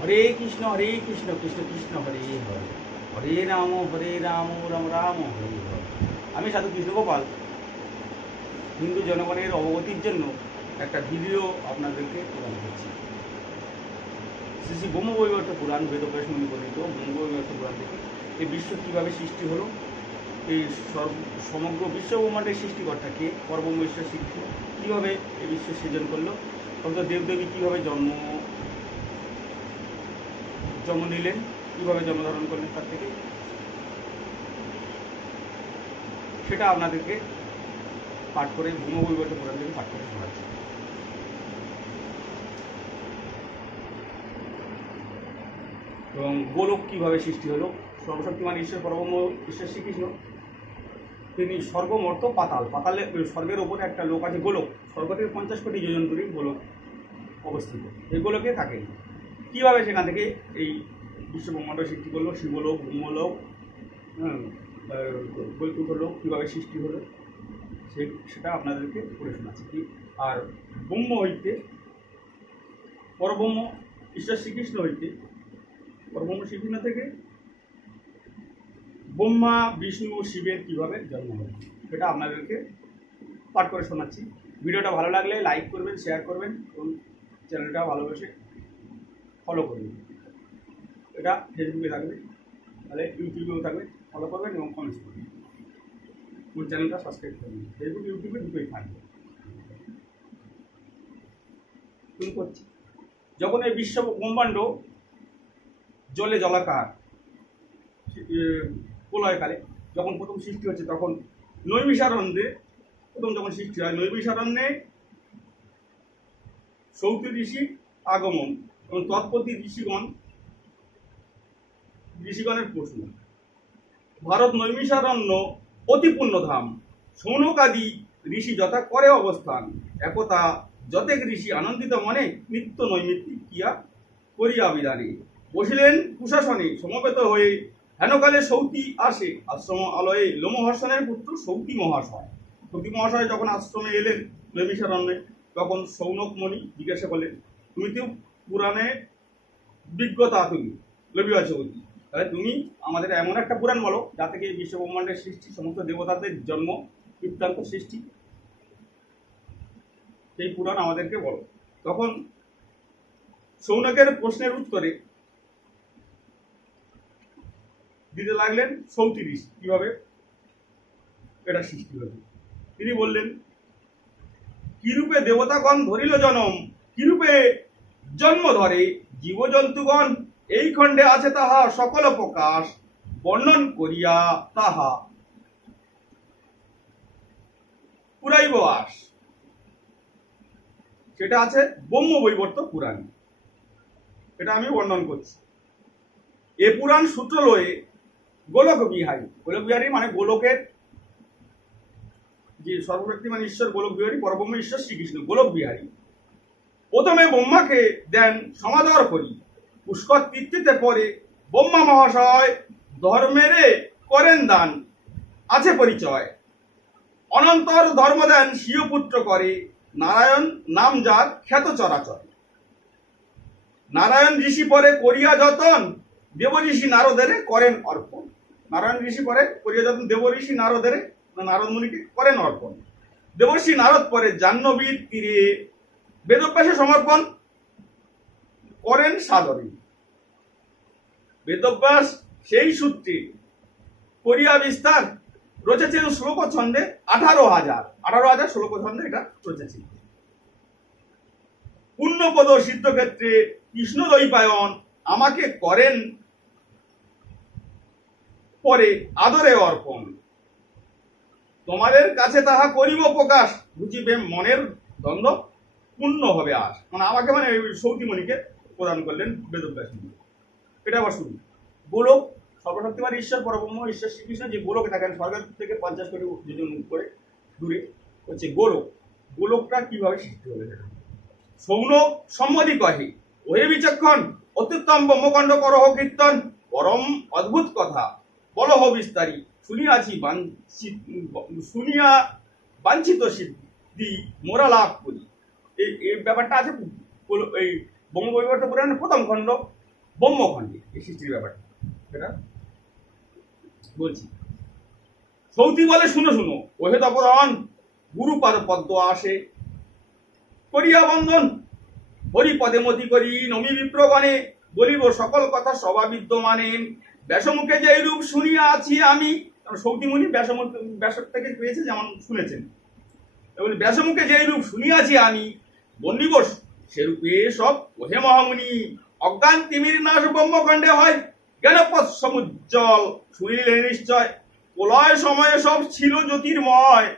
হরে কৃষ্ণ কৃষ্ণ কৃষ্ণ হরে হরে, হরে রাম রাম রাম হরে হরে। আমি সাধু কৃষ্ণগোপাল হিন্দু জনগণের অবগতির জন্য একটা ভিডিও আপনাদেরকে প্রদান করছি। শ্রী শ্রী ব্রহ্মবৈবর্ত পুরাণ, বেদব্যাস মুনি বর্ণিত ব্রহ্মবৈবর্ত পুরাণ থেকে এই বিশ্ব কীভাবে সৃষ্টি হলো, এই সমগ্র বিশ্ব ব্রহ্মাণ্ডের সৃষ্টিকর্তাকে পরব্রহ্ম ঈশ্বর সৃষ্টি কীভাবে এই বিশ্ব সৃজন করলো, তখন দেবদেবী কীভাবে জন্ম নিলেন, কীভাবে জন্মধারণ করলেন, তার থেকে সেটা আপনাদেরকে পাঠ করে ব্রহ্মবৈবর্ত পুরাণ থেকে পাঠ করে শোনাচ্ছি। এবং গোলক কীভাবে সৃষ্টি হলো, সর্বশক্তিমান ঈশ্বর পরব্রহ্ম ঈশ্বর শ্রীকৃষ্ণ তিনি স্বর্গ মর্ত পাতাল, পাতালে স্বর্গের ওপরে একটা লোক আছে গোলক, স্বর্গ থেকে 50 কোটি যোজন দূরে গোলক অবস্থিত। এই গোলকে থাকেন কীভাবে সেখান থেকে এই বিশ্ব ব্রহ্মাণ্ড সৃষ্টি করলো, শিবলোক, ব্রহ্মলোক, বৈকুণ্ঠ লোক কীভাবে সৃষ্টি হলো সেটা আপনাদেরকে পড়ে শোনাচ্ছি। কি আর ব্রহ্ম হইতে পরব্রহ্ম ঈশ্বর শ্রীকৃষ্ণ হইতে পরব্রহ্ম শ্রীকৃষ্ণ থেকে ব্রহ্মা বিষ্ণু শিবের কীভাবে জন্ম হয় সেটা আপনাদেরকে পাঠ করে শোনাচ্ছি। ভিডিওটা ভালো লাগলে লাইক করবেন, শেয়ার করবেন এবং চ্যানেলটা ভালোবেসে ফলো করবেন। এটা ফেসবুকে থাকবে, তাহলে ইউটিউবেও থাকবে, ফলো করবেন এবং কমেন্টস করবেন। আমার চ্যানেলটা সাবস্ক্রাইব করবেন, ফেসবুক ইউটিউবে দুটোই থাকবে। শুরু করছি। যখন এই বিশ্ব ব্রহ্মাণ্ড জলে জলাকার প্রলয়কালে যখন প্রথম সৃষ্টি হচ্ছে, তখন নৈমিষারণ্যে প্রথম যখন সৃষ্টি হয়, নৈমিষারণ্যে সৌতি ঋষি আগমন এবং তৎপতি ঋষিগণের প্রশ্ন। ভারত নৈমিষারণ্য অতি পুণ্যধাম, সৌনকাদি ঋষি যথা করে অবস্থান, একতা যতেক ঋষি আনন্দিত মনে নিত্য নৈমিত্তিক ক্রিয়া করিয়া বিধানে বসিলেন কুশাসনে সমবেত হয়ে। হেনকালে সৌতি আসে আশ্রম আলয়ে, লোমহর্ষণের পুত্র সৌতি মহাশয়। সৌতি মহাশয় যখন আশ্রমে এলেন নৈমিষারণ্যে, তখন সৌনক মণি জিজ্ঞাসা করলেন, তুমি তো পুরাণে বিজ্ঞতা, তুমি লবিয়া চৌধুরী, তাহলে তুমি আমাদের এমন একটা পুরাণ বলো যা থেকে বিশ্ব ব্রহ্মাণ্ডের সৃষ্টি, সমস্ত দেবতাদের জন্ম বৃত্তান্ত সৃষ্টি, সেই পুরাণ আমাদেরকে বলো। তখন সৌনকের প্রশ্নের উত্তরে দিতে লাগলেন সৌতি ঋষি কিভাবে এটা সৃষ্টি হল। তিনি বললেন, কিরূপে দেবতাগণ ধরিল জনম, কিরূপে জন্ম ধরে জীবজন্তুগণ, এই খণ্ডে আছে তাহা সকল প্রকাশ, বর্ণন করিয়া তাহা পুরাইব আস। সেটা আছে ব্রহ্মবৈবর্ত পুরাণে, এটা আমি বর্ণন করছি। এ পুরাণ সূত্র লয়ে গোলক বিহারী, গোলক বিহারী মানে গোলকের যে সর্বশক্তিমান ঈশ্বর গোলক বিহারী পরব্রহ্ম ঈশ্বর শ্রীকৃষ্ণ গোলক বিহারী প্রথমে ব্রহ্মাকে দেন সমাদর করি, পুষ্কর তীর্থিতে পরে ব্রহ্মা মহাশয় ধর্মেরে করেন দান, আছে পরিচয়। অনন্তর ধর্ম দেন স্বীয় পুত্র করে, নারায়ণ নাম যার খ্যাত চরাচর। নারায়ণ ঋষি পরে করিয়া যতন, দেব ঋষি নারদের করেন অর্পণ। নারায়ণ ঋষি পরে করিয়া যতন, দেব ঋষি নারদের নারদ মুনিকে করেন অর্পণ। দেবর্ষি নারদ পরে জাহ্নবীর তীরে বেদব্যাসে সমর্পণ করেন সাদরে। বেদব্যাস সেই সূত্রে করিয়া বিস্তার রচেছেন শ্লোক ছন্দে 18,000 শ্লোক ছন্দে এটা রচেছেন। পুণ্যপদ সিদ্ধক্ষেত্রে কৃষ্ণ দ্বৈপায়ন আমাকে করেন পরে আদরে অর্পণ। তোমাদের কাছে তাহা করিব প্রকাশ, বুঝিবে মনের দ্বন্দ্ব পূর্ণ হবে আস। মানে আমাকে মানে সৌতিমণিকে প্রদান করলেন বেদব্যাস মুনি। এটা আবার শুরু। গোলক সর্বশক্তিমান ঈশ্বর পরব্রহ্ম ঈশ্বর শ্রীকৃষ্ণ যে গোলকে থাকেন স্বর্গ থেকে 50 কোটি যোজন করে দূরে হচ্ছে গোলক। গোলকটা কিভাবে সৃষ্টি হলো সেটা সৌনক সম্মতি কহে, ওহে বিচক্ষণ অত্যুত্তম ব্রহ্মকাণ্ড করহ কীর্তন, পরম অদ্ভুত কথা বলহ বিস্তারী, শুনিয়া বাঞ্ছিত সিদ্ধি মোরা লাভ করি। এই ব্যাপারটা আছে এই ব্রহ্মবৈবর্ত পুরাণের প্রথম খণ্ড ব্রহ্মখণ্ডে এই সৃষ্টির ব্যাপারটা সেটা বলছি। সৌতি বলে, শুনো শুনো ওহে তপোধন, গুরুপাদ পদ্ম আসে করিয়া বন্ধন, হরিপদে মতি করি নমি বিপ্রগণে, বলিব সকল কথা সভা বিদ্যমানে। ব্যাসমুখে যে রূপ শুনিয়া আছি আমি, সৌতিমুনি ব্যাসক থেকে পেয়েছে যেমন শুনেছেন, এবং ব্যাসমুখে যে রূপ শুনিয়াছি আমি, বন্দিব সেরূপে সব ওহে মহামুনি। অজ্ঞান তিমির নাশ ব্রহ্মখণ্ডে হয়, জ্ঞানপথ সমুজ্জ্বল শুনিলে নিশ্চয়। প্রলয় সময়ে সব ছিল জ্যোতির্ময়,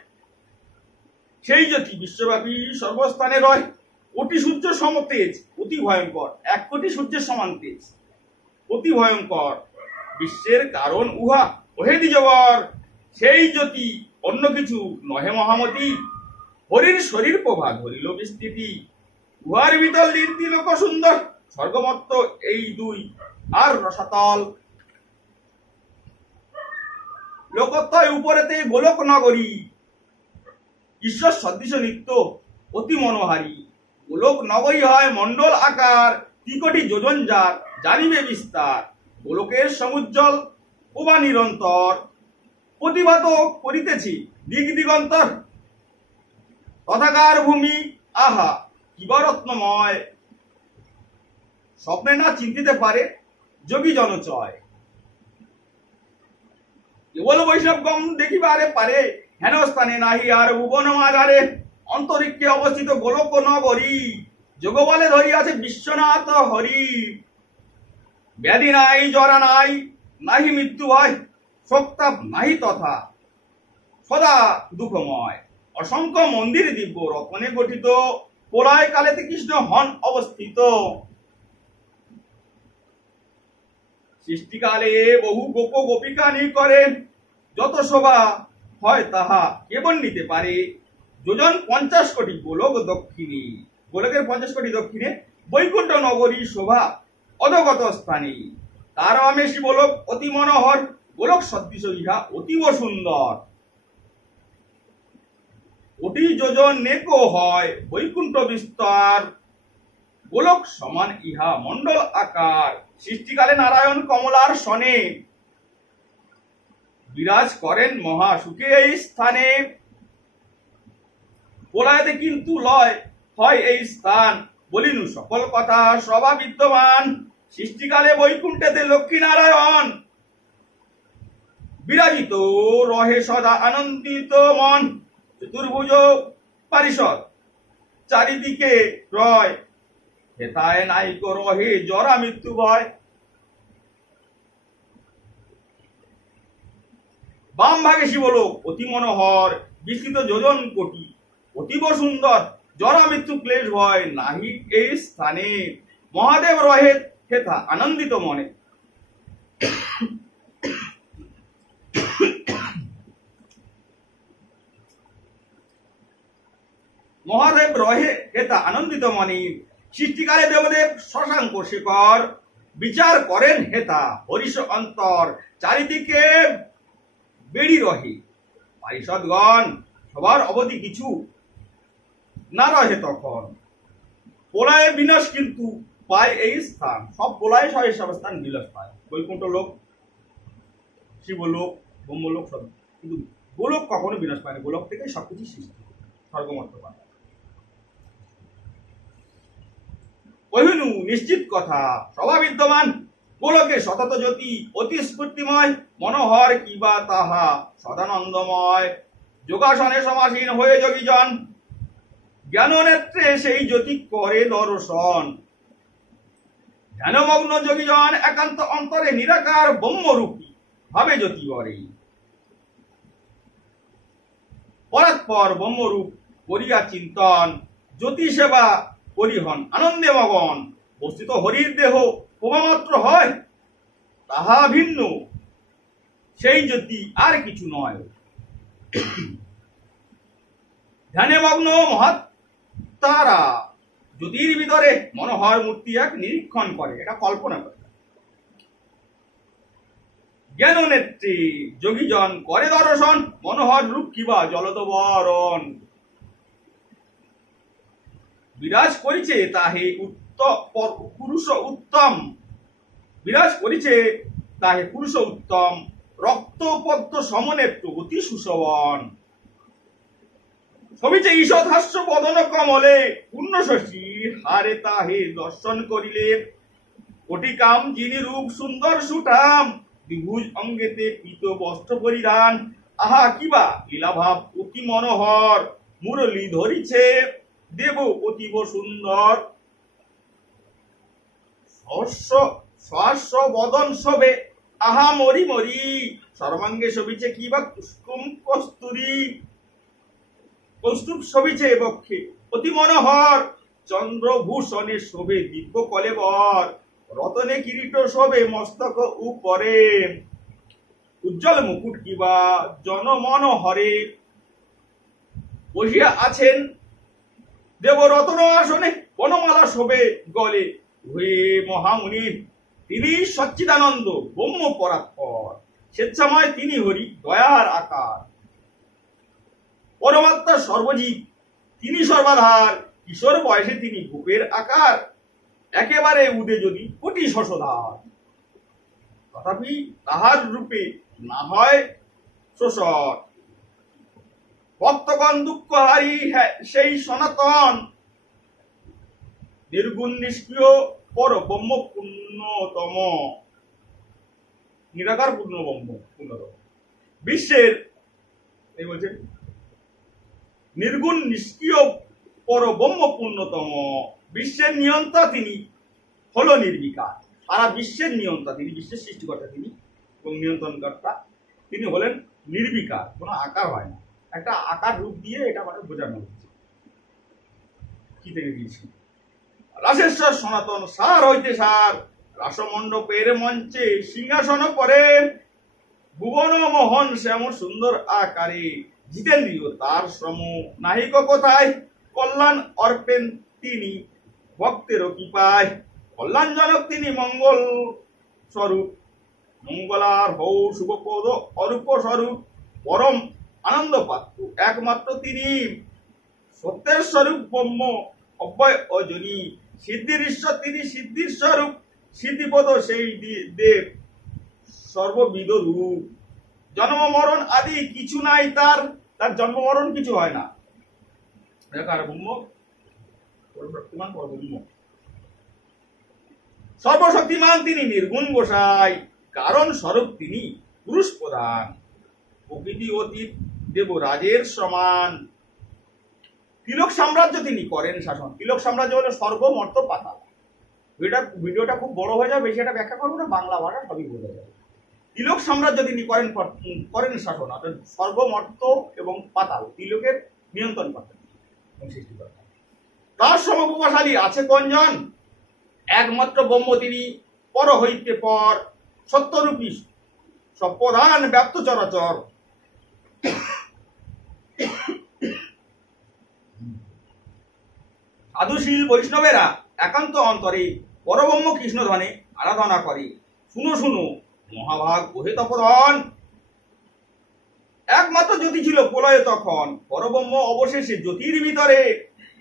সেই জ্যোতি বিশ্বব্যাপী সর্বস্থানে রয়। কোটি সূর্য সম তেজ অতি ভয়ঙ্কর, 1 কোটি সূর্যের সমান তেজ অতি ভয়ঙ্কর, বিশ্বের কারণ উহা ওহে দ্বিজবর। সেই জ্যোতি অন্য কিছু নহে মহামতি, হরির শরীর প্রভা ধরিল বিস্তৃতি। উহার ভিতর লীর্তি লোক সুন্দর, স্বর্গমত্ত এই দুই আর রসাতল। লোকত্বয় উপরেতে গোলক নগরী, ঈশ্বর সদৃশ নিত্য অতি মনোহারী। গোলক নগরী হয় মণ্ডল আকার, 3 কোটি যোজন যার জানিবে বিস্তার। গোলকের সমুজ্জ্বল প্রভা নিরন্তর, প্রতিভাত করিতেছি দিক দিগন্তর। তথাকার ভূমি আহা কিবা রত্নময়, স্বপ্নে না চিন্তিতে পারে যোগী জনচয়। কেবল বৈষ্ণবগণ দেখিবারে পারে, হেন স্থানে নাহি আর ভুবন মাঝারে। অন্তরিক্ষে অবস্থিত গোলক নগরী, যোগ বলে ধরিয়াছে বিশ্বনাথ হরি। ব্যাধি নাই জরা নাই, নাহি মৃত্যু ভয়, শোকতাপ নাহি তথা সদা দুঃখময়। অসংখ্য মন্দির দিব্য রত্নে গঠিত, প্রলয় কালেতে কৃষ্ণ হন অবস্থিত। সৃষ্টিকালে বহু গোপ গোপিকানি করে, যত শোভা হয় তাহা কেবল নিতে পারে। যোজন 50 কোটি গোলক দক্ষিণী, গোলকের 50 কোটি দক্ষিণে বৈকুণ্ঠ নগরী শোভা অধগত স্থানে। তার আমেশি গোলক অতি মনোহর, গোলক সদৃশ ইহা অতীব সুন্দর। কোটি যোজন নেকো হয় বৈকুণ্ঠ বিস্তার, গোলক সমান ইহা মণ্ডল আকার। সৃষ্টিকালে নারায়ণ কমলার সনে, বিরাজ করেন মহা সুখে এই স্থানে। প্রলয়তে কিন্তু লয় হয় এই স্থান, বলিনু সকল কথা সভা বিদ্যমান। সৃষ্টিকালে বৈকুণ্ঠেতে লক্ষ্মী নারায়ণ, বিরাজিত রহে সদা আনন্দিত মন। চতুর্ভুজ পারিষদ চারিদিকে রয়, হেতায় নাইক রহে জরা মৃত্যু ভয়। বাম ভাগে শিবলোক অতি মনোহর, বিস্তৃত যোজন কোটি অতীব সুন্দর। জরা মৃত্যু ক্লেশ ভয় নাহি এই স্থানে, মহাদেব রহে হেথা আনন্দিত মনে। মহাদেব রহে হেতা আনন্দিত মনে। সৃষ্টিকালে দেবদেব শশাঙ্ক শেখর, বিচার করেন হেতা হরিষ অন্তর। চারিদিকে বেড়ি রহে পারিষদগণ, সবার অবধি কিছু না রহে তখন। প্রলয়ে বিনাশ কিন্তু পায় এই স্থান, সব প্রলয়ে সব এসব স্থান বিনাশ পায়। বৈকুণ্ঠ লোক, শিবলোক, ব্রহ্মলোক সব, কিন্তু গোলক কখনো বিনাশ পায় না। গোলক থেকে সবকিছু সৃষ্টি, স্বর্গমত্ত পায়। কহিনু নিশ্চিত কথা সভা বিদ্যমান, গোলকে সতত জ্যোতি অতি স্ফূর্তিময়। মনোহর কিবা তাহা সদানন্দময়, যোগাসনে সমাসীন হয়ে যোগীজন। জ্ঞান নেত্রে সেই জ্যোতি করে দর্শন, ধ্যানমগ্ন যোগীজন একান্ত অন্তরে নিরাকার ব্রহ্মরূপী ভাবে জ্যোতি বরে। পরাৎপর ব্রহ্মরূপ করিয়া চিন্তন, জ্যোতি সেবা পরিহন আনন্দে মগন। বস্তুত হরির দেহ প্রভামাত্র হয়, তাহা ভিন্ন সেই জ্যোতি আর কিছু নয়। ধ্যানে মগ্ন মহাত্মারা জ্যোতির ভিতরে মনোহর মূর্তি এক নিরীক্ষণ করে, এটা কল্পনা করে। জ্ঞান নেত্রী যোগীজন করে দর্শন, মনোহর রূপ কিবা জলদ বরণ। বিরাজ করিছে তাহে পুরুষ উত্তম, বিরাজ করিছে তাহে পুরুষ উত্তম, রক্ত পদ্ম সমনেত্র অতি সুশোভন। সবিছে ঈষৎ হাস্য বদন কমলে, পূর্ণ শশী হারে তাহে দর্শন করিলে। কোটিকাম যিনি রূপ সুন্দর সুঠাম, দ্বিভুজ অঙ্গেতে পীত বস্ত্র পরিধান। আহা কিবা লীলাভাব অতি মনোহর, মুরলী ধরিছে দেব অতীব সুন্দর। সহস্র বদন শোভে আহা মরি মরি, সর্বাঙ্গে শোভিছে কিবা কুসুম কস্তুরী। কৌস্তুভ শোভিছে বক্ষে অতি মনোহর, চন্দ্রভূষণে শোভে দিব্য কলেবর। রতনে কিরীট শোভে মস্তক উপরে, উজ্জ্বল মুকুট কিবা জনমনোহরে। বসিয়া আছেন দেব রতন আসনে, বনমালা শোভে গলে। হে মহামুনি তিনি সচ্চিদানন্দ ব্রহ্ম পরাৎপর, স্বেচ্ছাময় তিনি হরি দয়ার আকার। পরমাত্মা সর্বজীব তিনি সর্বাধার, কিশোর বয়সে তিনি গোপের আকার। একেবারে উদে যদি কোটি শশধার, তথাপি তাহার রূপে না হয় শোষণ। ভক্তগণ দুঃখ হারি সেই সনাতন, নির্গুণ নিষ্ক্রিয় পর ব্রহ্ম পূর্ণতম। নিরাকার পূর্ণ ব্রহ্ম পূর্ণতম। বিশ্বের এই বলছেন নির্গুণ নিষ্ক্রিয় পর ব্রহ্ম পূর্ণতম। বিশ্বের নিয়ন্তা তিনি হলো নির্বিকার। সারা বিশ্বের নিয়ন্তা তিনি, বিশ্বের সৃষ্টিকর্তা তিনি এবং নিয়ন্ত্রণকর্তা তিনি হলেন নির্বিকার, কোনো আকার হয় না। একটা আকার রূপ দিয়ে এটা মানে বোঝানো হচ্ছে। কি থেকে দিয়েছি? রাসেশ্বর সনাতন সার হইতে সার, রাসমণ্ডপের মঞ্চে সিংহাসন করে। ভুবন মোহন শ্যাম সুন্দর আকারে, জিতেন্দ্রীয় তার শ্রম নাহিক কোথায়। কল্যাণ অর্পেন তিনি ভক্তেরও কৃপায়, কল্যাণজনক তিনি মঙ্গল স্বরূপ। মঙ্গলার হৌ শুভপদ অরূপ স্বরূপ, পরম আনন্দ পাত্র একমাত্র তিনি। সত্যের স্বরূপ ব্রহ্ম অব্যয় অজনী, সিদ্ধির ঈশ্বর তিনি সিদ্ধির স্বরূপ। সিদ্ধিপদ সেই দেব সর্ববিধ রূপ। জন্ম মরণ আদি কিছু নাই তার, তার জন্ম মরণ কিছু হয় না। ব্রহ্ম ব্রহ্ম সর্বশক্তিমান তিনি নির্গুণ গোসাই, কারণ স্বরূপ তিনি পুরুষ প্রধান। প্রকৃতি অতীত দেবরাজের সমান, তিলক সাম্রাজ্য তিনি করেন শাসন। তিলক সাম্রাজ্য হলো স্বর্গ মর্ত পাতাল। ভিডিওটা খুব বড় হয়ে যাবে, বেশি এটা ব্যাখ্যা করবো না, বাংলা ভাষা সবই বোঝা যাবে। তিলক সাম্রাজ্য তিনি করেন শাসন, অর্থাৎ স্বর্গ মর্ত এবং পাতাল তিলকের নিয়ন্ত্রণ করেন এবং সৃষ্টিকর্তা। তার সমপ্রভাশালী আছে কঞ্জন, একমাত্র ব্রহ্ম তিনি পর হইতে পর। সত্যরূপী সপ্রধান ব্যাপ্ত চরাচর। সাধুশীল বৈষ্ণবেরা একান্ত অন্তরে পরব্রহ্ম কৃষ্ণধনে আরাধনা করে। শুনো শুনো মহাভাগ ওহে তপধন, একমাত্র জ্যোতি ছিল প্রলয়ে তখন। পরব্রহ্ম অবশেষে জ্যোতির ভিতরে,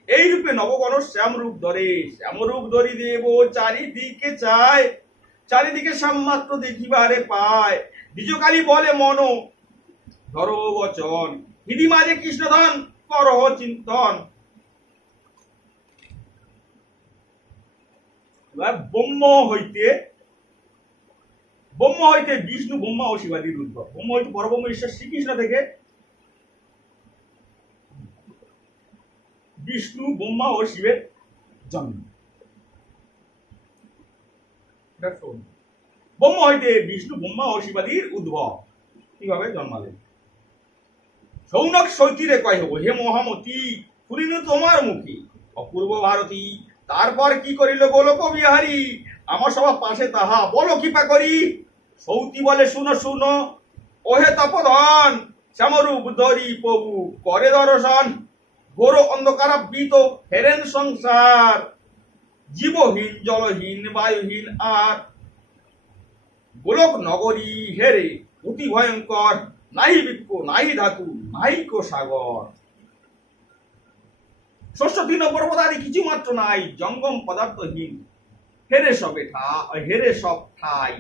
এই রূপে নবগণ শ্যামরূপ ধরে। শ্যামরূপ ধরি দেব চারিদিকে চায়, চারিদিকে শ্যামমাত্র দেখিবারে পায়। দ্বিজকালী বলে মন ধরো বচন, হৃদি মাঝে কৃষ্ণধন করহ চিন্তন। ব্রহ্ম হইতে বিষ্ণু ব্রহ্মা ও শিবাদির উদ্ভব। ব্রহ্ম হইতে পরব্রহ্ম ঈশ্বর শ্রীকৃষ্ণ থেকে বিষ্ণু ব্রহ্মা ও শিবের জন্ম। ব্রহ্ম হইতে বিষ্ণু ব্রহ্মা ও শিবাদির উদ্ভব। কিভাবে জন্মালেন? সৌনক সৈতীরে কয় হে মহামতি, শুনিনু তোমার মুখে অপূর্ব ভারতী। তারপর কি করিল গোলক বিহারী, আমার সবার পাশে তাহা বলো কৃপা করি। সৌতি বলে শুনো শুনো ওহে তপধন, শ্যামরূপ ধরি প্রভু করে দর্শন। ঘোর অন্ধকারাবৃত হেরেন সংসার, জীবহীন জলহীন বায়ুহীন আর। গোলক নগরী হেরে অতি ভয়ঙ্কর, নাই বৃক্ষ নাই ধাতু নাই কো সাগর। শস্য তৃণ পর্বত আদি কিছু মাত্র নাই, জঙ্গম পদার্থহীন হেরে সব ঠাই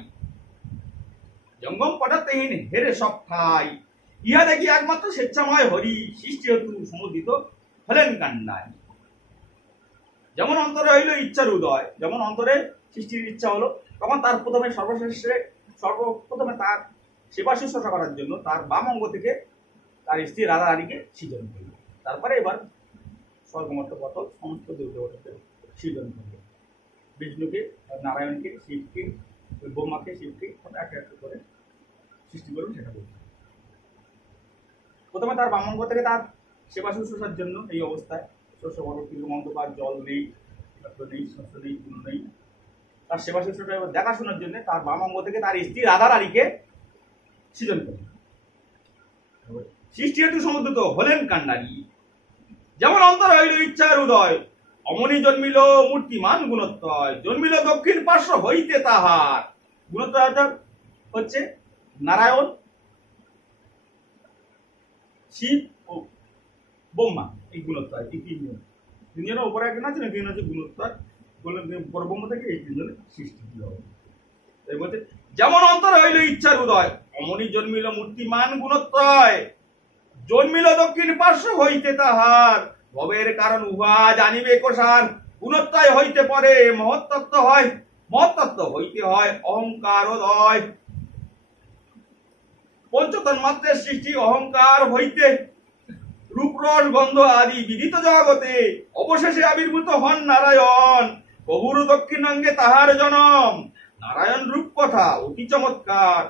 জঙ্গম পটাতেহীন হেরে সব ঠাই ইহা দেখি একমাত্র স্বেচ্ছাময় হরি সৃষ্টি হেতু সমুদিত হলেন কান্ডারি। যেমন অন্তরে হইল ইচ্ছার উদয়, যেমন অন্তরে সৃষ্টির ইচ্ছা হলো, তখন তার সর্বপ্রথমে তার সেবা শুশ্রূষা করার জন্য তার বাম অঙ্গ থেকে তার স্ত্রী রাধারানীকে সৃজন করল। তারপরে এবার স্বর্গমর্ত পতল সমস্ত দেবদেবতাকে সৃজন করল। বিষ্ণুকে, নারায়ণকে, শিবকে, ব্রহ্মাকে, শিবকে একটা একটা করে সৃষ্টি করুন, সেটা বলছে। প্রথমে তার বাম অঙ্গ থেকে তার সেবা শুশ্রূষার জন্য এই অবস্থায় শস্য মন্ত্রপাত, জল নেই, নেই, শস্য নেই, গুণ নেই, তার সেবা শুশ্রূষা দেখাশোনার জন্য তার বাম অঙ্গ থেকে তার স্ত্রী রাধারানীকে সৃজন করলেন। সৃষ্টি হেতু সমুদ্রিত হলেন কান্ডারি। যেমন অন্তর হইল ইচ্ছার উদয়, অমনি জন্মিল মূর্তিমান গুণত্রয়, জন্মিল দক্ষিণ পার্শ্ব হইতে তাহার। গুণত্রয় হচ্ছে নারায়ণ, শিব ও ব্রহ্মা, এই গুণত্রয়, এই তিনজনের উপরে একজন আছে না, তিন হচ্ছে গুণত্রয়, ব্রহ্ম থেকে এই তিনজনের সৃষ্টি বলছে। যেমন অন্তর হইল ইচ্ছার উদয়, অমনি জন্মিল মূর্তিমান গুণত্রয়, জন্মিল দক্ষিণ পার্শ্ব হইতে তাহার। ভবের কারণ উহা জানিবে কোষার, গুণত্রয় হইতে পরে মহত্তত্ত্ব হয়, মহত্তত্ত্ব হইতে হয় অহংকার উদয়। পঞ্চতন্মাত্রের সৃষ্টি অহংকার হইতে, রূপরস গন্ধ আদি বিদিত জগতে, অবশেষে আবির্ভূত হন নারায়ণ, প্রভুর দক্ষিণাঙ্গে তাহার জনম। নারায়ণ রূপ কথা অতি চমৎকার,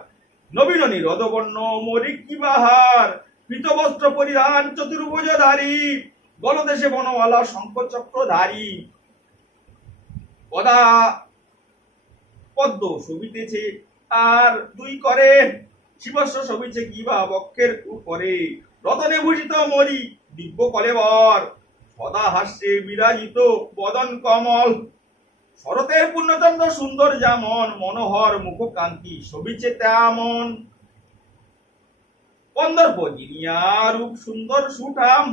নবীন নিরদবর্ণ মরিক কি বাহার, পীতবস্ত্র পরিধান চতুর্ভুজধারী, গলদেশে বনমালা শঙ্খচক্রধারী। পদা পদ্ম শোভিতেছে আর দুই করে, শিবস্ব শোভিছে কিবা বক্ষের উপরে, রতনে ভূষিত মরি দিব্য কলেবর, সদা হাস্যে বিরাজিত বদন কমল, শরতের পূর্ণচন্দ্র সুন্দর যেমন, মনোহর মুখ কান্তি শোভিছে তেমন। কন্দর্প জিনিয়া রূপ সুন্দর সুঠাম,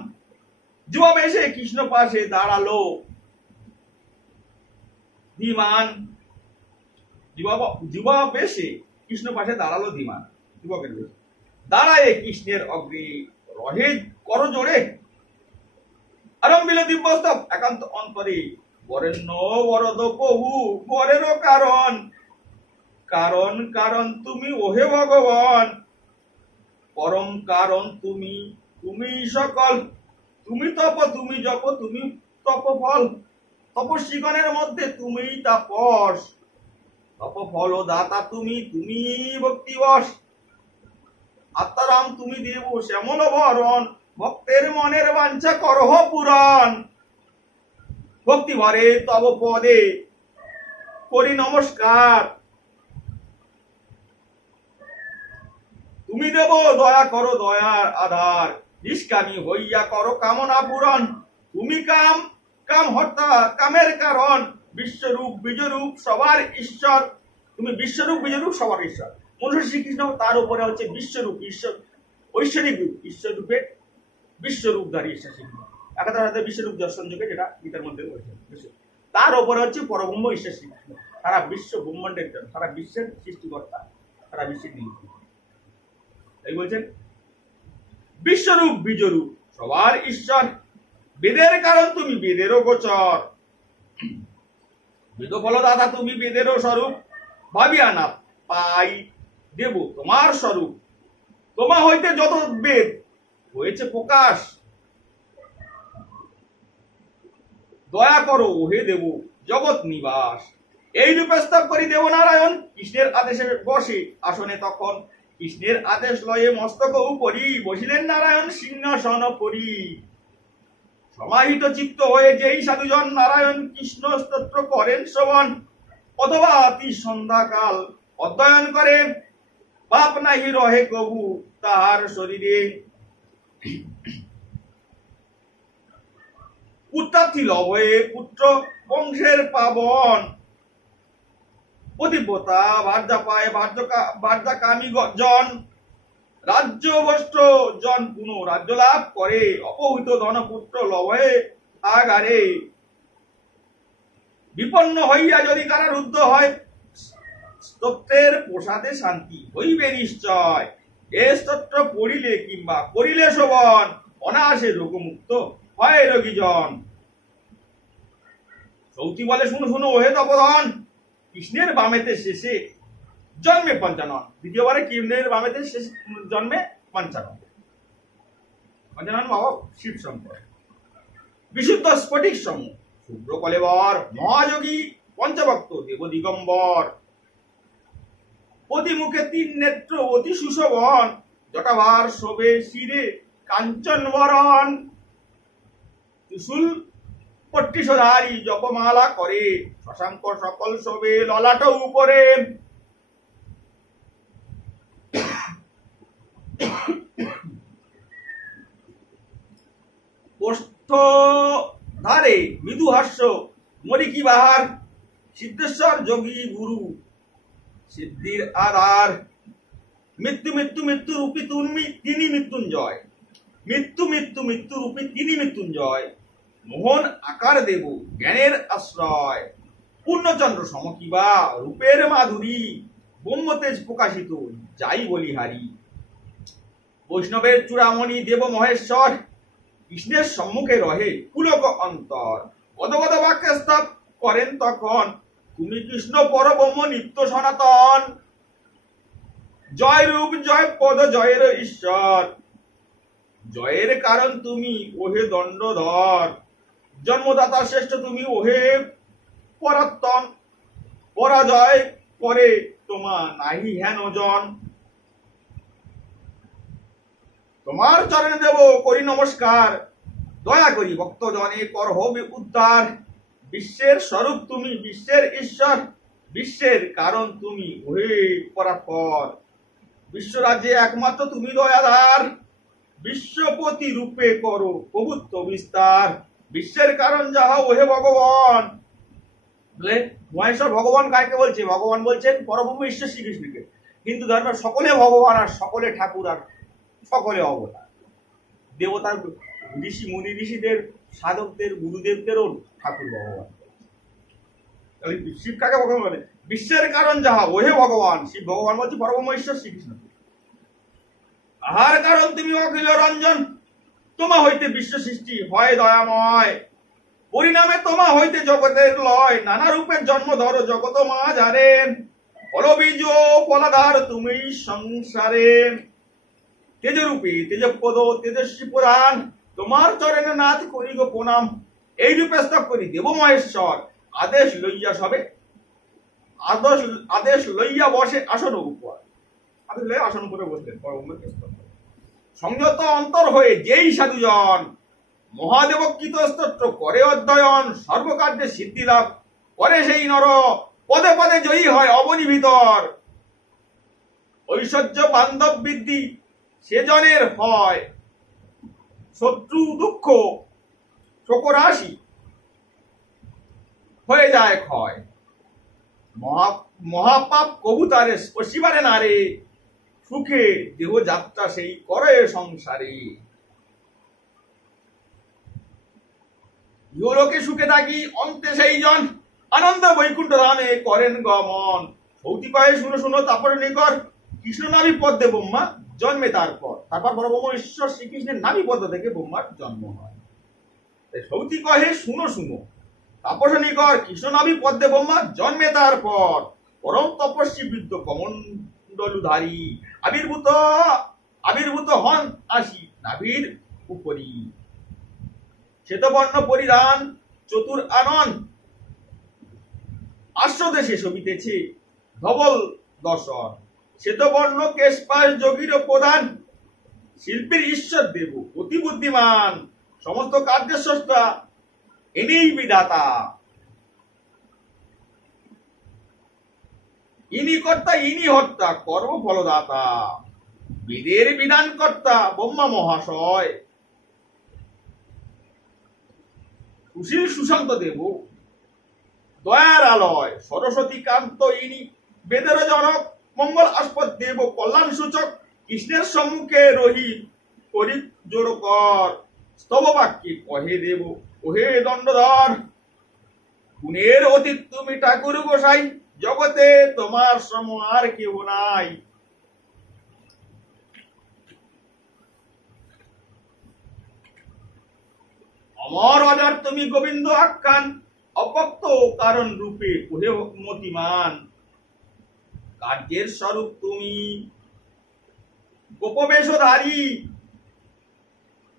যুবা বেশে কৃষ্ণ পাশে দাঁড়ালো ধীমান, যুবা বেশে কৃষ্ণ পাশে দাঁড়ালো ধীমান, যুবকের বেশে দাঁড়ায় কৃষ্ণের অগ্রে রহে কর জোরে, আরম্ভিল দিব্যস্তব একান্ত অন্তরে, বরেণ্য বরদ প্রভু বরেরও কারণ, কারণ কারণ তুমি ওহে ভগবান, পরম কারণ তুমি, তুমি সকল, তুমি তপ, তুমি জপ, তুমি তপফল, তপস্বীগণের মধ্যে তুমি তাপস, তপফল দাতা তুমি, তুমি ভক্তিবশ, আত্মারাম তুমি দেব শ্যামল বরণ, ভক্তের মনের বাঞ্ছা করহ পুরাণ। ভক্তি ভরে তব পদে করি নমস্কার, তুমি দেব দয়া করো দয়ার আধার, নিষ্কামী হইয়া করো কামনা পূরণ, তুমি কাম কাম হর্তা কামের কারণ, বিশ্বরূপ বীজরূপ সবার ঈশ্বর, তুমি বিশ্বরূপ বীজরূপ সবার ঈশ্বর। মনুষ্য শ্রীকৃষ্ণ তার উপরে হচ্ছে বিশ্বরূপ, ঈশ্বর ঐশ্বরিক রূপ, ঈশ্বর রূপে বিশ্বরূপধারী ঈশ্বর শ্রীকৃষ্ণ, একাধার হাতে বিশ্বরূপ দর্শন যুগে, যেটা গীতার মধ্যে রয়েছে। তার উপরে হচ্ছে পরব্রহ্ম ঈশ্বর শ্রীকৃষ্ণ, সারা বিশ্ব ব্রহ্মাণ্ডের জন্য, সারা বিশ্বের সৃষ্টিকর্তা, সারা বিশ্বের নিয়ন্ত্রণ। তাই বলছেন বিশ্বরূপ বীজরূপ সবার ঈশ্বর, বেদের কারণ তুমি বেদেরও গোচর, বেদ ফলদাতা তুমি বেদেরও স্বরূপ, ভাবিয়া না পাই দেব তোমার স্বরূপ, তোমা হইতে যত বেদ হয়েছে প্রকাশ, দয়া করো হে দেব জগৎ নিবাস। এই রূপে স্তব করি দেবনারায়ণ, কৃষ্ণের আদেশে বসে আসনে তখন, কৃষ্ণের আদেশ লয়ে মস্তক উপরি, বসিলেন নারায়ণ সিংহাসন পরি। সমাহিত চিত্ত হয়ে যেই সাধুজন নারায়ণ কৃষ্ণ স্তোত্র করেন শ্রবণ, অথবা অতি সন্ধ্যাকাল অধ্যয়ন করে, পাপ নাহি রহে কবু তাহার শরীরে। পুত্রার্থী লভয়ে পুত্র বংশের পাবন, পতিব্রতা ভার্যা পায় ভার্যা কামী জন, রাজ্য বস্ত্র জন পুনঃ রাজ্য লাভ করে, অপহৃত ধনপুত্র লভয়ে আগারে। বিপন্ন হইয়া যদি কারারুদ্ধ হয়, স্তোত্রের প্রসাদে শান্তি হইবে নিশ্চয়। এ স্তোত্র পড়িলে কিংবা করিলে শোভন, অনায়াসে রোগমুক্ত হয় রোগীজন। সৌতি বলে, শুনো শুনো ওহে তপোধন, কৃষ্ণের বামেতে শেষে জন্মে পঞ্চানন। দ্বিতীয়বারে কৃষ্ণের বামেতে শেষ জন্মে পঞ্চানন। পঞ্চানন বাবা শিব শঙ্কর। বিশুদ্ধ স্ফটিক সম শুভ্র কলেবর, মহাযোগী পঞ্চভক্ত দেব দিগম্বর। অতি মুখে তিন নেত্র অতি সুশোভন, জটাভার শোভে শিরে কাঞ্চন বরণ। ত্রিশূল পট্টিসধারী জপমালা করে, শশাঙ্ক সকল শোভে ললাট উপরে। ওষ্ঠ ধারে মৃদু হাস্য মরিকি বাহার, সিদ্ধেশ্বর যোগী গুরু সিদ্ধির আধার। মৃত্যু মৃত্যু মৃত্যু রূপী তিনি মৃত্যুঞ্জয়, মৃত্যু মৃত্যু মৃত্যু রূপী তিনি মৃত্যুঞ্জয়। মোহন আকার দেব জ্ঞানের আশ্রয়, পূর্ণচন্দ্র সমকিবা রূপের মাধুরী। ব্রহ্মতেজ প্রকাশিত যাই বলিহারি। বৈষ্ণবের চূড়ামণি দেব মহেশ্বর, কৃষ্ণের সম্মুখে রহে পুলক অন্তর। গদগদ বাক্যে স্তব করেন তখন, তুমি কৃষ্ণ পরব্রহ্ম নিত্য সনাতন। জয় রূপ জয় পদ জয়ের ঈশ্বর, জয়ের কারণ তুমি ওহে দণ্ডধর। জন্মদাতা শ্রেষ্ঠ তুমি ওহে পরাত্তন, পরাজয় করে তোমা নাহি হেন জন। তোমার চরণে দেব করি নমস্কার, দয়া করি ভক্ত জনে কর হবে উদ্ধার। বিশ্বের স্বরূপ তুমি বিশ্বের ঈশ্বর, বিশ্বের কারণ তুমি ওহে পরাৎপর। বিশ্বরাজ্যে একমাত্র তুমি দয়াধার, বিশ্বপতি রূপে করো প্রভুত্ব বিস্তার। বিশ্বের কারণ যাহা ওহে ভগবান। মহেশ্বর ভগবান কাকে বলছে? ভগবান বলছেন পরব্রহ্ম ঈশ্বর শ্রীকৃষ্ণকে। হিন্দু ধর্মের সকলে ভগবান, আর সকলে ঠাকুর, আর সকলে অবতার। দেবতার ঋষি মুনি ঋষিদের সাধকদের গুরুদেবদেরও ঠাকুর ভগবান। শিব কাকে ভগবান বলে? বিশ্বের কারণ যাহা ওহে ভগবান। শিব ভগবান বলছে পরব্রহ্ম ঈশ্বর শ্রীকৃষ্ণ। আহার কারণ তুমি অখিল রঞ্জন, তোমা হইতে বিশ্ব সৃষ্টি হয় দয়াময়। পরিণামে তোমা হইতে জগতের লয়, নানা রূপের জন্ম ধরো জগত মা জানেন। ফলবীজ ফলাধার তুমি সংসারে, তেজরূপী তেজপদ তেজস্বী প্রধান। তোমার চরণে নাথ করি গো প্রণাম, এই রূপে স্তব করি দেব মহেশ্বর। আদেশ লইয়া সবে আদেশ লইয়া বসে আসন উপর, আদেশ লইয়া আসন উপরে বসলেন পরব্রহ্মকে স্তব করে। সংযত অন্তর হয়ে যেই সাধুজন, মহাদেবকৃত স্তোত্র করে অধ্যয়ন। সর্বকার্যে সিদ্ধি লাভ করে সেই নর, পদে পদে জয়ী হয় অবনী ভিতর। ঐশ্বর্য বান্ধব বৃদ্ধি সেজনের হয়, শত্রু দুঃখ শোকরাশি হয়ে যায় ক্ষয়। মহাপাপ কবুতারে স্পর্শিবারে নারে, সুখে দেহ যাত্রা সেই করে সংসারে। ইহলোকে সুখে থাকি অন্তে সেই জন, আনন্দ বৈকুণ্ঠ ধামে করেন গমন। সৌতি পায়ে শুনো শুনো তারপরে নিকর, কৃষ্ণ নাভি পদ্মে ব্রহ্মা জন্মে তারপর। তারপর পরব্রহ্ম ঈশ্বর শ্রীকৃষ্ণের নাভি পদ্ম থেকে ব্রহ্মার জন্ম হয়। সৌতি কহে শুনো শুনো তাপসে নিকর, কৃষ্ণ নাভি পদ্মে ব্রহ্মা জন্মে তারপর। পরম তপস্বী বৃদ্ধ কমণ্ডলুধারী, আবির্ভূত হন আসি নাভির উপরি। শ্বেতবর্ণ পরিধান চতুর আনন, আশ্রদেশে শোভিতেছে ধবল দর্শন। শ্বেতবর্ণ কেশপাশ যোগীর প্রধান, শিল্পীর ঈশ্বর দেব অতি বুদ্ধিমান। সমস্ত কার্যের স্রষ্টা ইনিই বিধাতা, ইনি কর্তা ইনি হর্তা কর্ম ফলদাতা। বেদের বিধান কর্তা ব্রহ্মা মহাশয়, সুশীল সুশান্ত দেব দয়ার আলয়। সরস্বতী কান্ত ইনি বেদের জনক, মঙ্গল আস্পদ দেব কল্যাণ সূচক। কৃষ্ণের সম্মুখে রহি করি জোড় কর, স্তব বাক্যে কহে দেব ওহে দণ্ডধর। গুণের অতীত তুমি ঠাকুর গোসাই, জগতে তোমার সম আর কেউ নাই। অমর অজর তুমি গোবিন্দ আখ্যান, অপক্ত কারণ রূপে ওহে মতিমান। কার্যের স্বরূপ তুমি গোপবেশধারী,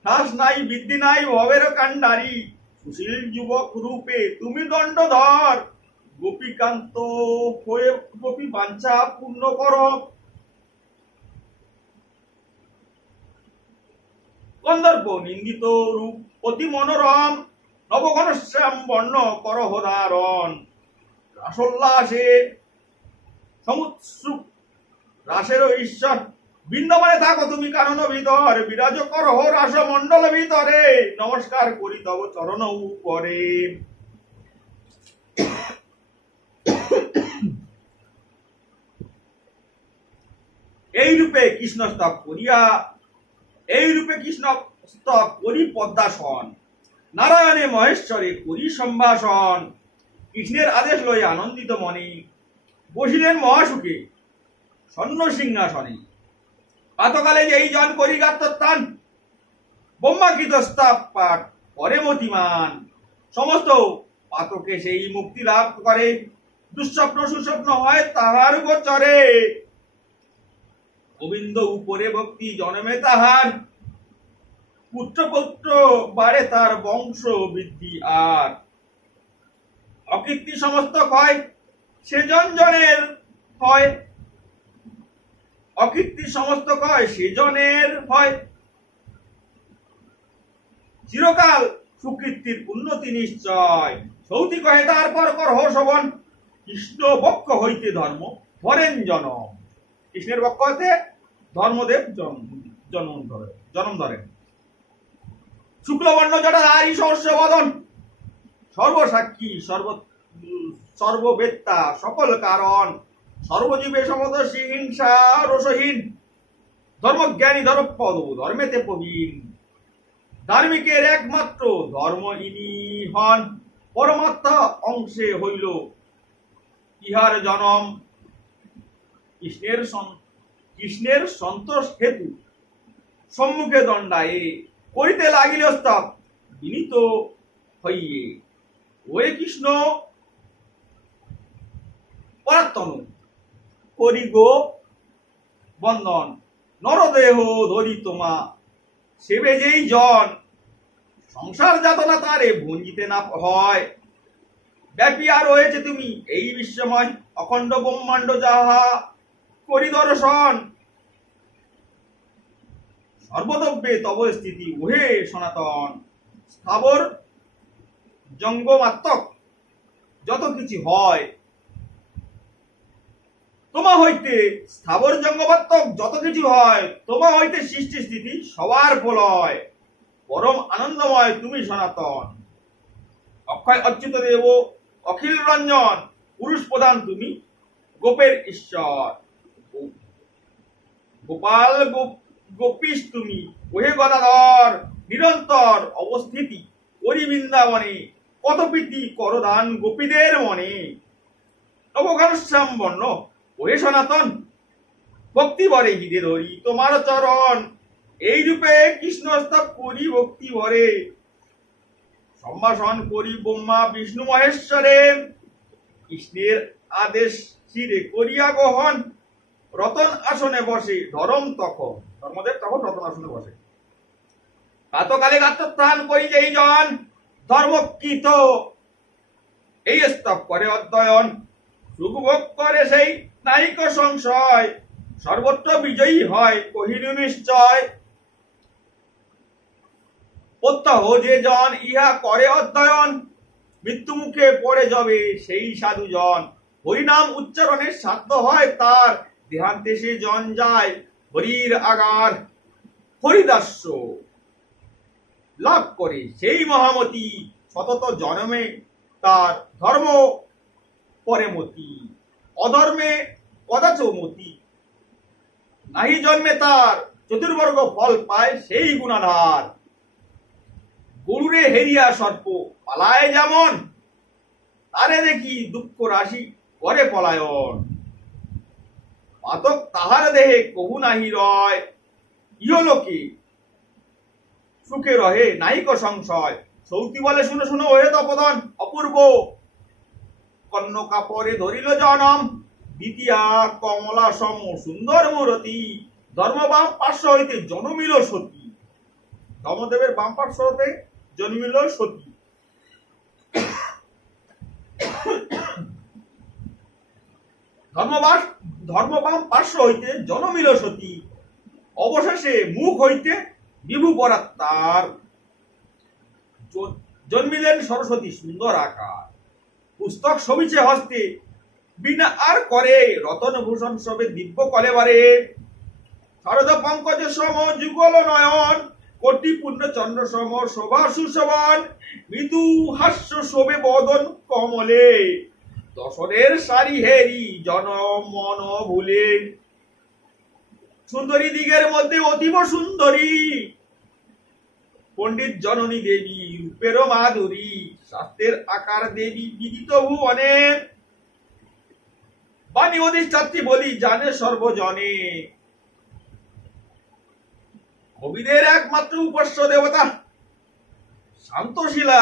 হ্রাস নাই বৃদ্ধি নাই ভবের কাণ্ডারী। সুশীল যুবক রূপে তুমি দণ্ডধর, গোপীকান্ত হয়ে গোপী বাঞ্ছা পূর্ণ কর। গন্ধর্ব নিন্দিত রূপ অতি মনোরম, নবঘনশ্যাম বর্ণ করহ ধারণ। রাসোল্লাসে সমুৎসুক রাসের ঈশ্বর, বৃন্দাবনে থাকো তুমি কানন ভিতর, বিরাজ করহ রাস মণ্ডল ভিতরে। নমস্কার করি তব চরণ উপরে। এই রূপে কৃষ্ণ স্তব করিয়া, এই রূপে কৃষ্ণ স্তব করি পদ্মাসন, নারায়ণে মহেশ্বরে করি সম্ভাষণ। কৃষ্ণের আদেশ লয়ে আনন্দিত মনে, বসিলেন মহাসুখে স্বর্ণ সিংহাসনে। প্রাতকালে যেই জন করি গাত্রোত্থান, ব্রহ্মাকৃত স্তাব পাঠ করে মতিমান। সমস্ত পাতকে সেই মুক্তি লাভ করে, দুঃস্বপ্ন সুস্বপ্ন হয় তাহার গোচরে। গোবিন্দ উপরে ভক্তি জন্মে তাহার, পুত্র পুত্র বাড়ে তার বংশ বৃদ্ধি আর। অকীর্তি সমস্ত ক্ষয় সেজন জনের হয়, অকীর্তি সমস্ত ক্ষয় সেজনের হয়। চিরকাল সুকীর্তির উন্নতি নিশ্চয়, সৌতি কহে তারপর করহ শোভন। কৃষ্ণ বক্ষ হইতে ধর্ম ধরেন জনম, কৃষ্ণের বক্ষ হইতে ধর্মদেব জন্ম ধরেন। শুক্লবর্ণ জটাধারী সহস্র বদন, সর্বসাক্ষী সর্ববেত্তা সকল কারণ। সর্বজীবে সমদর্শী হিংসা রসহীন, ধর্মজ্ঞানী ধর্মপদ ধর্মেতে প্রবীণ। ধার্মিকের একমাত্র ধর্ম ইনি হন, পরমাত্মা অংশে হইল ইহার জনম। কৃষ্ণের সন্তোষ হেতু সম্মুখে দণ্ডায়ে, করিতে লাগিল স্তব বিনীত হইয়ে। ওরে কৃষ্ণ পরাত্তন করি গো বন্দন, নরদেহ ধরি তোমা সেবে যেই জন। সংসার যাতনা তারে ভঞ্জিতে না হয়, ব্যাপিয়া রয়েছে তুমি এই বিশ্বময়। অখণ্ড ব্রহ্মাণ্ড যাহা করি দর্শন, সর্বদব্যে তব স্থিতি ওহে সনাতন। স্থাবর জঙ্গমাত্মক যত কিছু হয় তোমা হইতে, স্থাবর জঙ্গমাত্মক যত কিছু হয় তোমা হইতে সৃষ্টি স্থিতি সবার প্রলয়। পরম আনন্দময় তুমি সনাতন, অক্ষয় অচ্যুত দেব অখিল রঞ্জন। পুরুষ প্রধান তুমি গোপের ঈশ্বর, গোপাল গোপীশ তুমি ওহে গদাধর। নিরন্তর অবস্থিতি করি বৃন্দাবনে, কত প্রীতি করদান গোপীদের মনে। নবঘনশ্যাম বর্ণ ওহে সনাতন, ভক্তি ভরে হৃদে ধরি তোমার চরণ। এই রূপে কৃষ্ণ স্তব করি ভক্তি ভরে, সম্ভাষণ করি ব্রহ্মা বিষ্ণু মহেশ্বরে। কৃষ্ণের আদেশ শিরে করিয়া গ্রহণ, রতন আসনে বসে ধর্মদেব তখন রতন আসনে বসে। প্রাতকালে গাত্রোত্থান করি যেই জন, ধর্মকৃত এই স্তব করে অধ্যয়ন। সুখভোগ করে সেই নাহিক সংশয়, সর্বত্র বিজয়ী হয় কহিনু নিশ্চয়। প্রত্যহ যে জন ইহা করে অধ্যয়ন, মৃত্যু মুখে পড়ে যাবে সেই সাধুজন। হরিনাম উচ্চারণের সাধ্য হয় তার, দেহান্তে সে জন যায় হরির আগার। হরিদাস্য লাভ করে সেই মহামতি, সতত জন্মে তার ধর্ম পরে মতি। অধর্মে কদাচ মতি, নাহি জন্মে তার চতুর্বর্গ ফল পায় সেই গুণাধার। গরুরে হেরিয়া সর্প পালায় যেমন, তারে দেখি দুঃখ রাশি করে পলায়ন। পাতক তাহার দেহে কবু নাহি রয়, ইহলোকে সুখে রহে নাহিক সংশয়। সৌতি বলে শুনো শুনো ওহে তপদন অপূর্ব, কন্যকা পরে ধরিল জনম, দ্বিতীয়া কমলা সম সুন্দর মূরতি। ধর্ম বাম পার্শ্ব হইতে জন্মিল সতী, ধর্মদেবের বাম পার্শ্ব হতে জন্মিল সতী। ধর্মবাম পার্শ্ব হইতে জন্মিল সতী, অবশেষে মুখ হইতে বিভু পরাত্মার। জন্মিলেন সরস্বতী সুন্দর আকার, পুস্তক সবিছে হস্তে বিনা আর করে, রতন ভূষণ সবে দিব্য কলেবারে। শারদ পঙ্কজ সম যুগল নয়ন, কোটি পূর্ণ চন্দ্র সম শোভা সুশোভন। মৃদু হাস্য শোভে বদন কমলে, দশরের সারি হেরি জন মন ভুলে। সুন্দরী দিগের মধ্যে অতীব সুন্দরী, পণ্ডিত জননী দেবী রূপের মাধুরী। শাস্ত্রের আকার দেবী বিদিত ভুবনে, বাণী অধিষ্ঠাত্রী বলি জানে সর্বজনে। কবিদের একমাত্র উপাস্য দেবতা, শান্তশীলা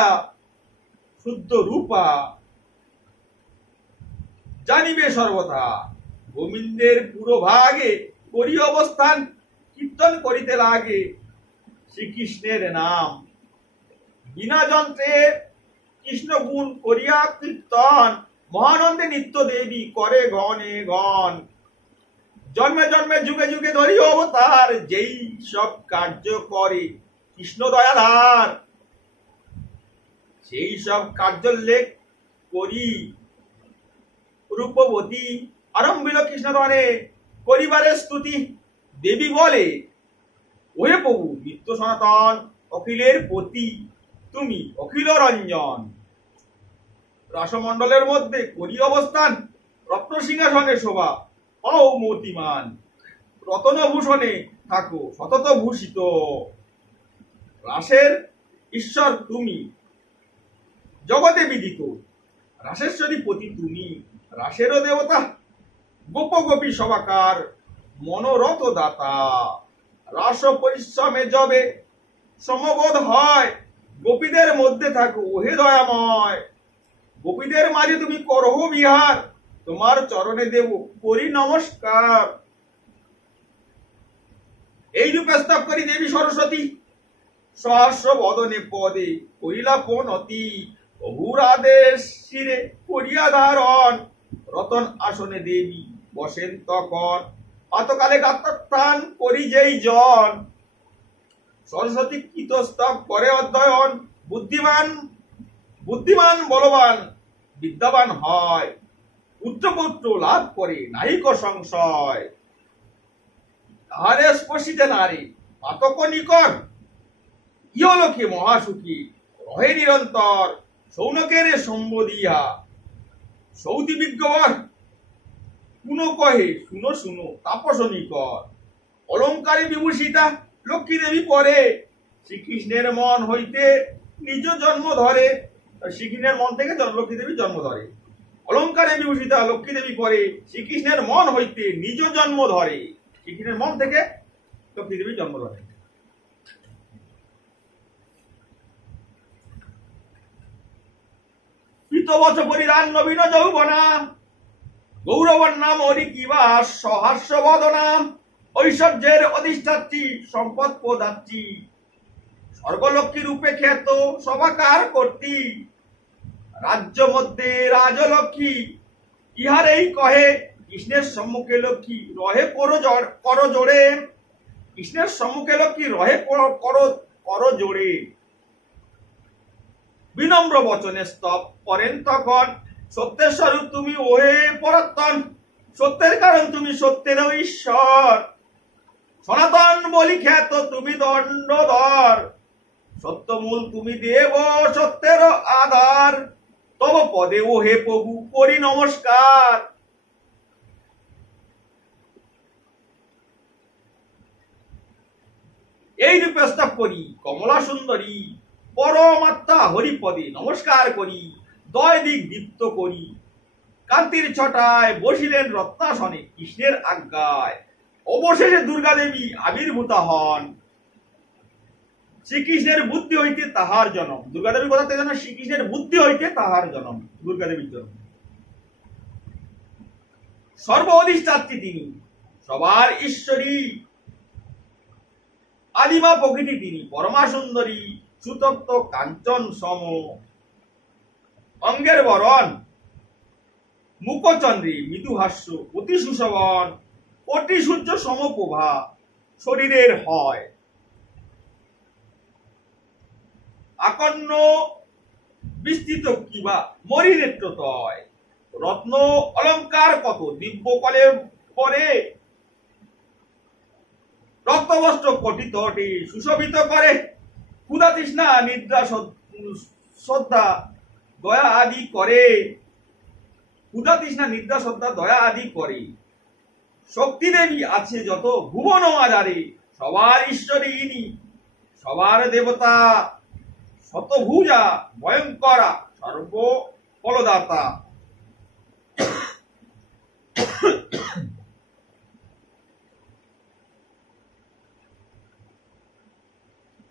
শুদ্ধ রূপা, জানিবে সর্বথা। গোবিন্দের পুরো ভাগে করি অবস্থান, কীর্তন করিতে লাগে শ্রীকৃষ্ণের নাম। বিনা যন্ত্রে কৃষ্ণ গুণ করিয়া কীর্তন, মহানন্দে নিত্য দেবী করে গণে গণ। জন্মে জন্মে যুগে যুগে ধরি অবতার, যেই সব কার্য করে কৃষ্ণ দয়াধার। সেই সব কার্যোল্লেখ করি রূপবতী, আরম্ভিল কৃষ্ণধনে করিবারে স্তুতি। দেবী বলে ওহে প্রভু নিত্য সনাতন, অখিলের পতি তুমি অখিল রঞ্জন। রাসমণ্ডলের মধ্যে করি অবস্থান, রত্ন সিংহাসনে শোভা পাও মতিমান। রতনভূষণে থাকো সতত ভূষিত, রাসের ঈশ্বর তুমি জগতে বিদিত। রাসেশ্বরী পতি তুমি রাসেরও দেবতা, গোপ গোপী সবাকার মনোরথ দাতা। রাস পরিশ্রমে যবে সমবোধ হয়, গোপীদের মধ্যে থাকো ওহে দয়াময়। গোপীদের মাঝে তুমি করহ বিহার, তোমার চরণে দেব করি নমস্কার। এই রূপে স্তব করি দেবী সরস্বতী, সহস্র বদনে পদে করিলা পনতি। প্রভুর আদেশ শিরে করিয়া ধারণ, রতন আসনে দেবী বসেন তখন। পাতকালে গাত্রোত্থান করি যেই জন, সরস্বতী কৃতস্তব করে অধ্যয়ন। বুদ্ধিমান বুদ্ধিমান বলবান বিদ্যাবান হয়, পুত্রপুত্র লাভ করে নাহিক সংশয়। তাহারে স্পর্শিতে নারী পাতক নিকট, ইহলোকে মহাসুখী রহে নিরন্তর। সৌনকের সম্বোধিয়া সৌতি বিজ্ঞবর, পুন কহে শুনো শুনো তাপস নিকট। অলঙ্কারে বিভূষিতা লক্ষ্মী দেবী পরে, শ্রীকৃষ্ণের মন হইতে নিজ জন্ম ধরে। শ্রীকৃষ্ণের মন থেকে লক্ষ্মী দেবী জন্ম ধরে। অলঙ্কারে বিভূষিতা লক্ষ্মী দেবী পরে, শ্রীকৃষ্ণের মন হইতে নিজ জন্ম ধরে। শ্রীকৃষ্ণের মন থেকে লক্ষ্মী দেবী জন্ম ধরে। পিতবচ পরিধান নবীন যৌবনা, গৌরবর নাম হরি কিবা সহাস্য বদনা। ঐশ্বর্যের অধিষ্ঠাত্রী সম্পদ প্রদাত্রী, স্বর্গলক্ষ্মী রূপে খ্যাত সভাকার কর্তী। রাজ্য মধ্যে রাজলক্ষ্মী ইহারেই কহে, কৃষ্ণের সম্মুখে লক্ষ্মী রহে কর জোড়ে। কৃষ্ণের সম্মুখে লক্ষ্মী রহে কর জোড়ে। বিনম্র বচনে স্তব করেন তখন, সত্যের স্বরূপ তুমি ওহে পরাত্তন। সত্যের কারণ তুমি সত্যেরও ঈশ্বর, সনাতন বলি খ্যাত তুমি দণ্ডধর। সত্যমূল তুমি দেব সত্যের আধার, তব পদে ওহে প্রভু করি নমস্কার। এই রূপে স্তব করি কমলা সুন্দরী, পরমাত্মা হরিপদে নমস্কার করি। দয় দিক দীপ্ত করি। কান্তির ছটায় বসিলেন রত্নাসনে কৃষ্ণের আজ্ঞায়। অবশেষে দুর্গা দেবী আবির্ভূতা হন। শ্রীকৃষ্ণের বুদ্ধি হইতে তাহার জন্ম। দুর্গা দেবীর কথা জানো, শ্রীকৃষ্ণের বুদ্ধি হইতে তাহার জন্ম, দুর্গা দেবীর জন্ম। সর্ব অধিষ্ঠাত্রী তিনি, সবার ঈশ্বরী, আদিমা প্রকৃতি তিনি, পরমা সুন্দরী, সুতপ্ত কাঞ্চন সম। অঙ্গের বরণ মুখচন্দ্রী, মৃদুহাস্য, অতি সুশোভন, কোটি সূর্য সমপ্রভা শরীরের হয়। আকর্ণ বিস্তৃত কিবা মরিনেত্রতয়, রত্ন অলঙ্কার কত দিব্য কলে পরে, রক্তবস্ত্র কটিতটি সুশোভিত করে। ক্ষুধা তৃষ্ণা নিদ্রা শ্রদ্ধা দয়া আদি করে, ক্ষুধা তৃষ্ণা নিদ্রা শ্রদ্ধা দয়া আদি করে। শক্তি দেবী আছে যত ভুবন আধারে, সবার ঈশ্বরী ইনি, সবার দেবতা, শতভুজা ভয়ঙ্করা, সর্ব ফলদাতা।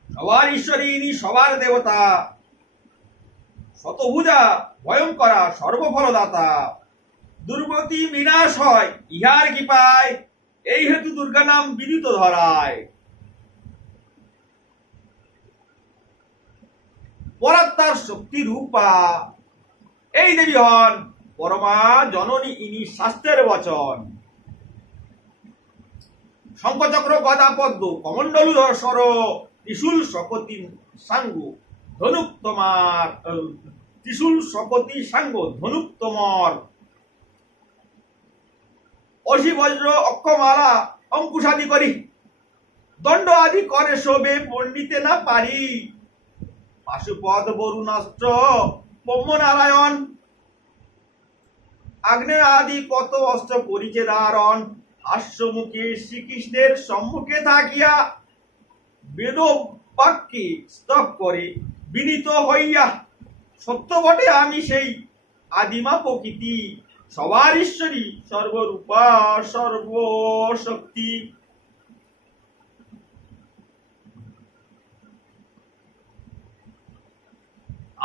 সবার ঈশ্বরী ইনি, সবার দেবতা, শতভুজা ভয়ঙ্করা, সর্বফলদাতা। দুর্গতি বিনাশ হয় ইহার কৃপায়, এই হেতু দুর্গা নাম বিদিত ধরায়। পরাত্মার শক্তি রূপা, এই দেবী হন পরমা জননী ইনি, শাস্ত্রের বচন। শঙ্খচক্র গদা পদ্ম কমণ্ডলু সর, ত্রিশূল শকতি সাঙ্গ ধনুক তোমার, ত্রিশূল শকতি সাঙ্গ ধনুক তোমার। অসি বজ্র অক্ষমালা অঙ্কুশাদি করি, দণ্ড আদি করে শোভে পণ্ডিতে না পারি। পাশুপদ বরুণাস্ত্র ব্রহ্মনারায়ণ, আগ্নেয় আদি কত অস্ত্র করিছে ধারণ। হাস্যমুখে শ্রীকৃষ্ণের সম্মুখে থাকিয়া, বেদ বাক্যে স্তব করে বিনীত হইয়া। সত্য বটে আমি সেই আদিমা প্রকৃতি, সবার ঈশ্বরী, সর্বরূপা, সর্বশক্তি।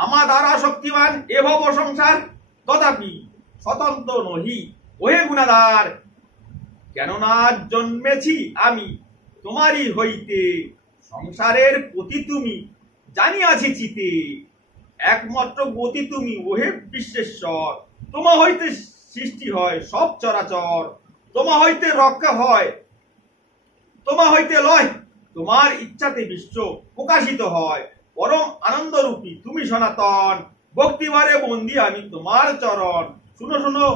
আমা দ্বারা শক্তিমান এ ভব সংসার, তথাপি স্বতন্ত্র নহি ওহে গুণাধার। কেননা জন্মেছি আমি তোমারই হইতে, সংসারের প্রতি তুমি জানিয়াছি চিতে। একমাত্র গতি তুমি ওহে বিশ্বেশ্বর, তোমা হইতে সৃষ্টি হয় সব চরাচর। তোমা হইতে রক্ষা হয়, তোমা হইতে লয়, তোমার ইচ্ছাতে বিশ্ব প্রকাশিত হয়। পরম আনন্দরূপী তুমি সনাতন, ভক্তিবারে বন্দি আমি তোমার চরণ। শুনো শুনো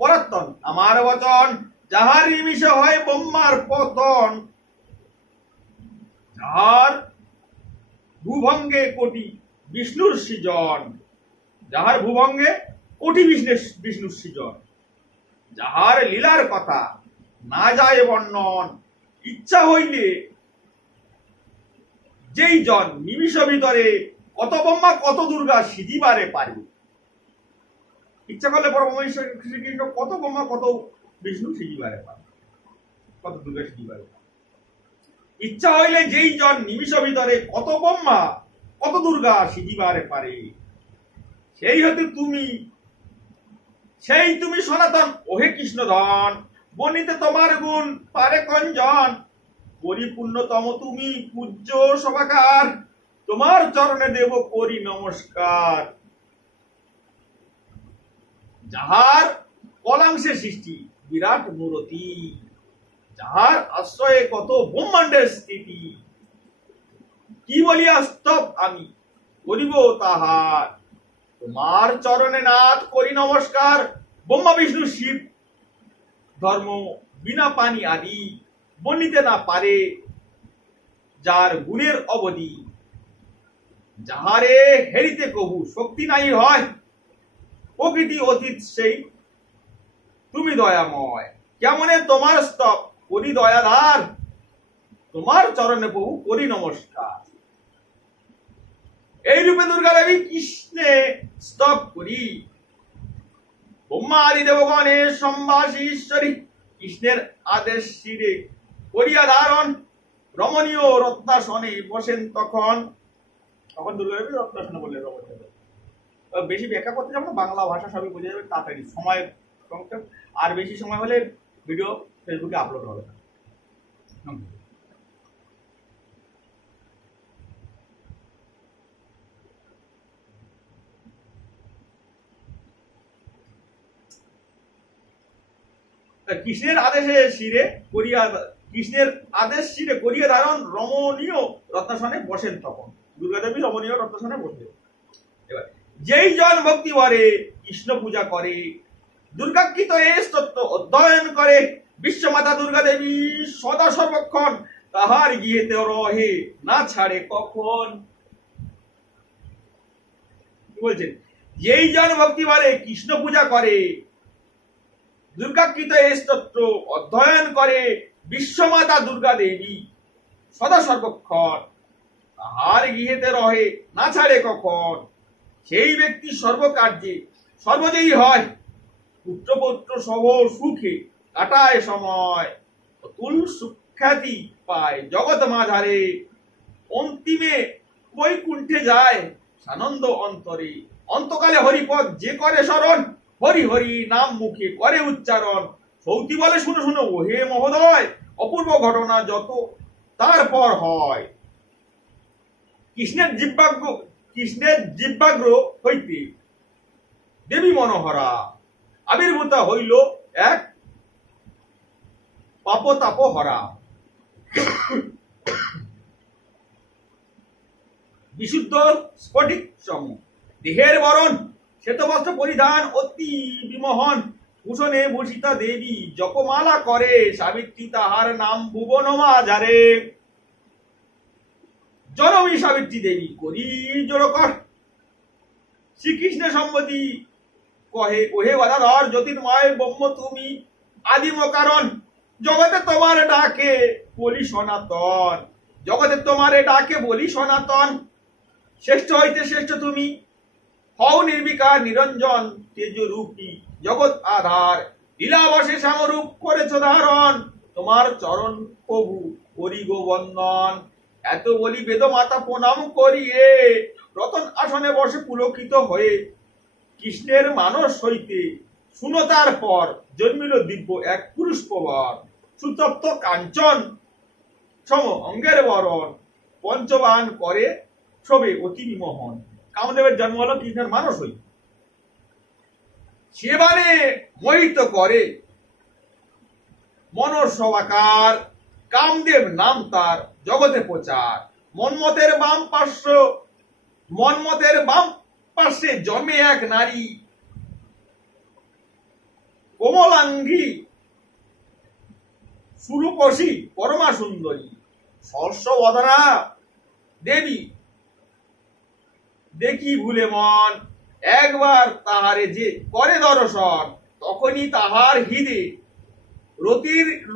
পরাত্তন আমার বচন, যাহার নিমিষ হয় ব্রহ্মার পতন। যাহার ভূভঙ্গে কোটি বিষ্ণুর সৃজন, যাহার ভূভঙ্গে কোটি বিষ্ণুর সৃজন। যাহার লীলার কথা না যায় বর্ণন, ইচ্ছা হইলে যেই জন নিমিষ ভিতরে কত ব্রহ্মা কত দুর্গা সিজিবারে পারে। ইচ্ছা করলে পরম শ্রীকৃষ্ণ কত ব্রহ্মা কত বিষ্ণু সিজিবারে পারে, কত দুর্গা সিজিবারে পারে। ইচ্ছা হইলে যেই জন নিমিষ ভিতরে কত ব্রহ্মা কত দুর্গা সিজিবারে পারে। সেই হতে তুমি, সেই তুমি সনাতন ওহে কৃষ্ণধন। বর্ণিতে তোমার গুণ পারে কঞ্জন, পরিপূর্ণতম তুমি পূজ্য সভাকার। তোমার চরণে দেব করি নমস্কার। যাহার কলাংশে সৃষ্টি বিরাট মূরতি, যাহার আশ্রয়ে কত ব্রহ্মাণ্ডের স্থিতি। কি বলিয়া স্তব আমি করিব তাহার, তোমার চরণে নাথ করি নমস্কার। ব্রহ্মা বিষ্ণু শিব ধর্ম বিনা পানি আদি, বর্ণিতে না পারে যার গুণের অবধি। যাহারে হেরিতে কহু শক্তি নাই হয়, প্রকৃতি অতীত সেই তুমি দয়াময়। কেমনে তোমার স্তব করি দয়াধার, তোমার চরণে প্রভু করি নমস্কার। এই রূপে দুর্গা দেবী কৃষ্ণে স্তব করি। ব্রহ্মা আদি দেবগণের সম্ভাসী ঈশ্বরী কৃষ্ণের আদেশ শিরে করিয়া ধারণ রমণীয় রত্নাসনে বসেন তখন। তখন দুর্গা দেবী রত্নাসনে বললেন রমণীয়। বেশি ব্যাখ্যা করতে যাবো না, বাংলা ভাষা সবই বোঝা যাবে তাড়াতাড়ি, সময় সংক্ষেপ, আর বেশি সময় হলে ভিডিও ফেসবুকে আপলোড হবে না। কৃষ্ণের আদেশে শিরে করিয়া কৃষ্ণের আদেশ শিরে করিয়া ধারণ রমণীয় রত্নাসনে বসেন তখন। দুর্গা দেবী রমণীয় রত্নাসনে বসবে। এবার যেই জন ভক্তি ভরে কৃষ্ণ পূজা করে, দুর্গাকৃত এই স্তত্ব অধ্যয়ন করে, বিশ্বমাতা দুর্গা দেবী সদা সর্বক্ষণ তাহার গিয়েতে রহে না ছাড়ে কখন। কি বলছেন? যেই জন ভক্তি ভরে কৃষ্ণ পূজা করে, দুর্গাকৃত এই স্তত্র অধ্যয়ন করে, বিশ্বমাতা দুর্গা দেবী সদা সর্বক্ষণ তাহার গৃহেতে রহে না ছাড়ে কখন, সেই ব্যক্তি সর্বকার্যে সর্বজয়ী হয়, পুত্রপৌত্র সব সুখে কাটায় সময়, অতুল সুখ্যাতি পায় জগৎ মাঝারে, অন্তিমে বৈকুণ্ঠে যায় সানন্দ অন্তরে। অন্তকালে হরিপদ যে করে স্মরণ, হরি হরি নাম মুখে করে উচ্চারণ, সৌতি বলে শুনো শুনো ওহে মহোদয়, অপূর্ব ঘটনা যত তারপর হয়। কৃষ্ণের জিহ্বাগ্র হইতে দেবী মনোহরা আবির্ভূতা হইল এক পাপতাপ হরা। বিশুদ্ধ স্ফটিক সম দেহের বরণ, শ্বেতবস্ত্র পরিধান অতি বিমোহন, ভূষণে ভূষিতা দেবী জপমালা করে, সাবিত্রী তাহার নাম ভুবন মাঝারে। জনমী সাবিত্রী দেবী করি জোরকর, শ্রীকৃষ্ণের সম্মতি কহে ওহে গদাধর, জ্যোতির্ময় ব্রহ্ম তুমি আদিম কারণ, জগতে তোমার ডাকে বলি সনাতন, জগতে তোমারে ডাকে বলি সনাতন, শ্রেষ্ঠ হইতে শ্রেষ্ঠ তুমি হও নির্বিকার নিরঞ্জন তেজরূপী জগৎ আধার, লীলাবশে শ্যামরূপ করেছ ধারণ, তোমার চরণ প্রভু করি গো বন্দন। এত বলি বেদ মাতা প্রণাম করিয়ে, রতন আসনে বসে পুলকিত হয়ে, কৃষ্ণের মানস হইতে শুনো তারপর জন্মিল দিব্য এক পুরুষ প্রবর, সুতপ্ত কাঞ্চন সম অঙ্গের বরণ, পঞ্চবান করে শোভে অতি বিমোহন। কামদেবের জন্ম হলো কৃষ্ণের মানস হইতে, সেবানে মোহিত করে মনসবাকার, কামদেব নাম তার জগতে প্রচার। মন্মথের বাম পার্শ্বে জন্মে এক নারী, কোমলাঙ্গী সুরূপসী পরমা সুন্দরী, সহস্রবদনা দেবী দেখি ভুলে মন, একবার তাহারে যে করে দর্শন, তখনই তাহার হৃদে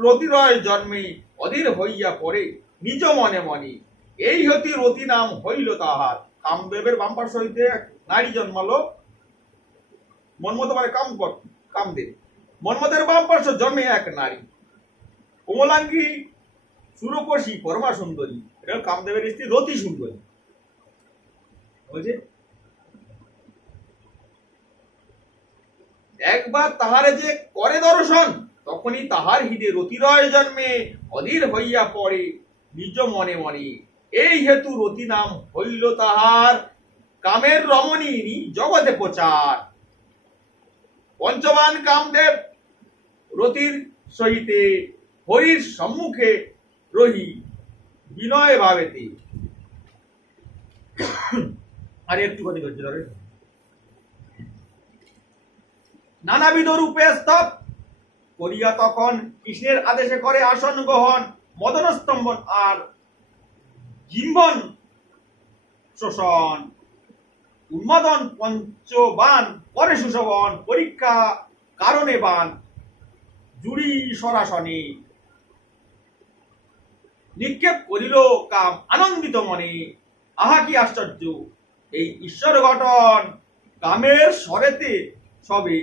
রতিরয় জন্মে অধীর হইয়া পড়ে নিজ মনে মনে, এই হতি রতি নাম হইল তাহার। কামদেবের বাম পার্শ্ব হইতে এক নারী জন্মালো, মন্মথ মানে কামদেব, মন্মথের বাম পার্শ্ব জন্মে এক নারী, কোমলাঙ্গী সুরূপসী পরমা সুন্দরী, এটা কামদেবের স্ত্রী রতি সুন্দরী। বলছে একবার তাহারে যে করে দর্শন, তখনই তাহার হৃদে রতিরয় জন্মে অধীর হইয়া পড়ে নিজ মনে মনে, এই হেতু রতি নাম হইল তাহার, কামের রমণী জগতে প্রচার। পঞ্চবান কামদেব রতির সহিতে হরির সম্মুখে রহি বিনয় ভাবেতে। আর একটুখানি ধৈর্য ধরে, নানাবিধ রূপে স্তব করিয়া তখন কৃষ্ণের আদেশে করে আসন গ্রহণ, মদন স্তম্ভন আর জিম্বন শোষণ, উন্মাদন পঞ্চবান করে সুশোভন, পরীক্ষা কারণে বান জুড়ি সরাসনে, নিক্ষেপ করিল কাম আনন্দিত মনে। আহা কি আশ্চর্য, এই ঈশ্বর গঠন কামের স্বরেতে সবে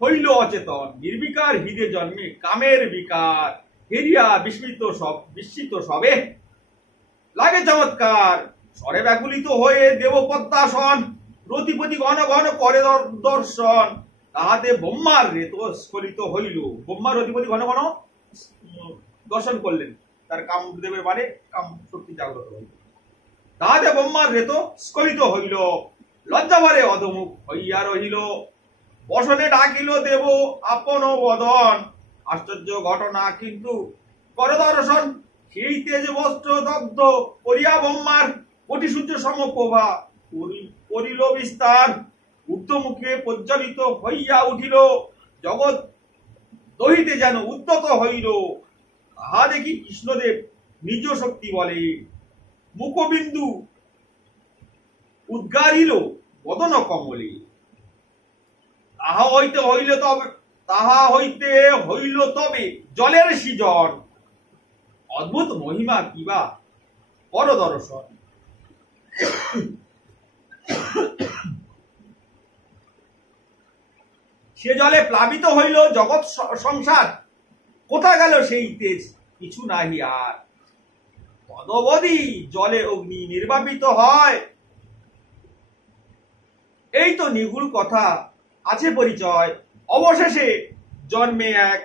হইল অচেতন, নির্বিকার হৃদে জন্মে কামের বিকার, হেরিয়া বিস্মিত সবে লাগে চমৎকার, স্বরে ব্যাকুলিত হয়ে দেব পদ্মাসন, রতিপতি ঘন ঘন করে দর্শন, তাহাতে ব্রহ্মার রেত স্খলিত হইল। ব্রহ্মা রতিপতি ঘন ঘন দর্শন করলেন, তার কামদেবের মানে কাম শক্তি জাগ্রত হইল। তাহাতে ব্রহ্মার রেত স্খলিত হইল, লজ্জাভরে অধমুখ হইয়া রহিল, বসনে ডাকিল দেব আপন বদন, আশ্চর্য ঘটনা কিন্তু কর দর্শন, সেই তেজ বস্ত্র দগ্ধ করিয়া ব্রহ্মার কোটি সূর্য সমপ্রভা করিল বিস্তার, ঊর্ধ্বমুখে প্রজ্বলিত হইয়া উঠিল, জগৎ দহিতে যেন উদ্যত হইল। তাহা দেখি কৃষ্ণদেব নিজ শক্তি বলে, মুখবিন্দু উদ্গারিল বদন কমলে, তাহা হইতে হইল তবে জলের সৃজন, অদ্ভুত মহিমা কিবা পর দর্শন। সে জলে প্লাবিত হইল জগৎ সংসার, কোথা গেল সেই তেজ কিছু নাহি আর, তদবধি জলে অগ্নি নির্বাপিত হয়, এই তো নিগুড় কথা আছে পরিচয়, অবশেষে জন্মে এক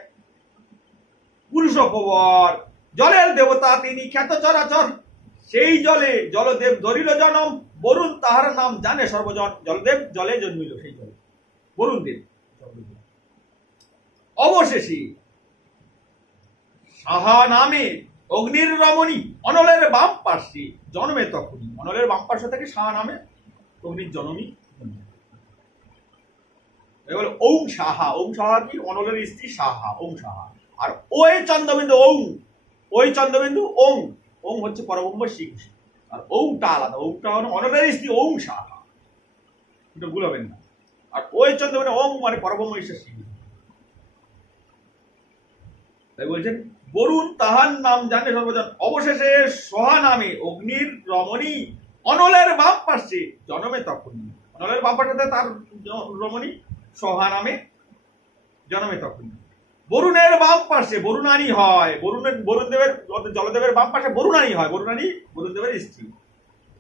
পুরুষ প্রবর, জলের দেবতা তিনি খ্যাত চরাচর, সেই জলে জলদেব ধরিল জনম, বরুণ তাহার নাম জানে সর্বজন। জলদেব জলে জন্মিল, সেই জলে বরুণ দেব। অবশেষে সাহা নামে অগ্নির রমণী অনলের বাম পার্শ্বে জন্মে তখনই, অনলের বাম পার্শ্ব থেকে সাহা নামে অগ্নির জননী। ওম সাহা, ওম সাহা কি অনলের স্ত্রী সাহা, ওম সাহা। আর ওই চন্দ্রবিন্দু ওম, ওই চন্দ্রবিন্দু ওম, ওম হচ্ছে পরব্রহ্ম শ্রীকৃষ্ণ, আর ওমটা আলাদা, ওমটা হলো অনলের স্ত্রী ওম সাহা, এটা ভুল হবেন না। আর ওই চন্দ্রবিন্দু ওম মানে পরব্রহ্ম ঈশ্বর শ্রীকৃষ্ণ। তাই বলছেন বরুণ তাহার নাম জানে সর্বজন, অবশেষে সহা নামে অগ্নির রমণী অনলের বাম পার্শ্বে জন্মে তখনই, অনলের বাম পার্শ্বে তার রমণী সহা নামে জন্মে তখনই। বরুণের বাম পার্শ্বে বরুণানী হয়, বরুণদেবের জলদেবের বাম পার্শ্বে বরুণানী হয়, বরুণানী বরুণদেবের স্ত্রী।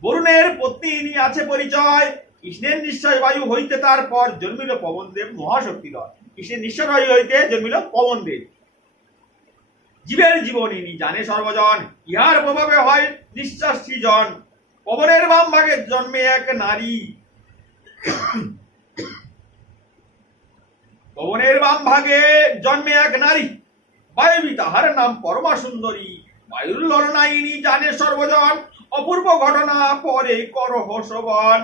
বরুণের পত্নী ইনি আছে পরিচয়, কৃষ্ণের নিশ্চয় বায়ু হইতে তারপর জন্মিল পবনদেব মহাশক্তিধর, কৃষ্ণের নিশ্চয় বায়ু হইতে জন্মিল পবনদেব। জীবের জীবন ইনি জানে সর্বজন, ইহার প্রভাবে হয় নিঃশ্বাস সৃজন, পবনের বাম ভাগে জন্মে এক নারী, পবনের বাম ভাগে জন্মে এক নারী, বায়বী তাহার নাম পরমা সুন্দরী, বায়ুর ললনা ইনি জানে সর্বজন, অপূর্ব ঘটনা পরে করহ শ্রবণ।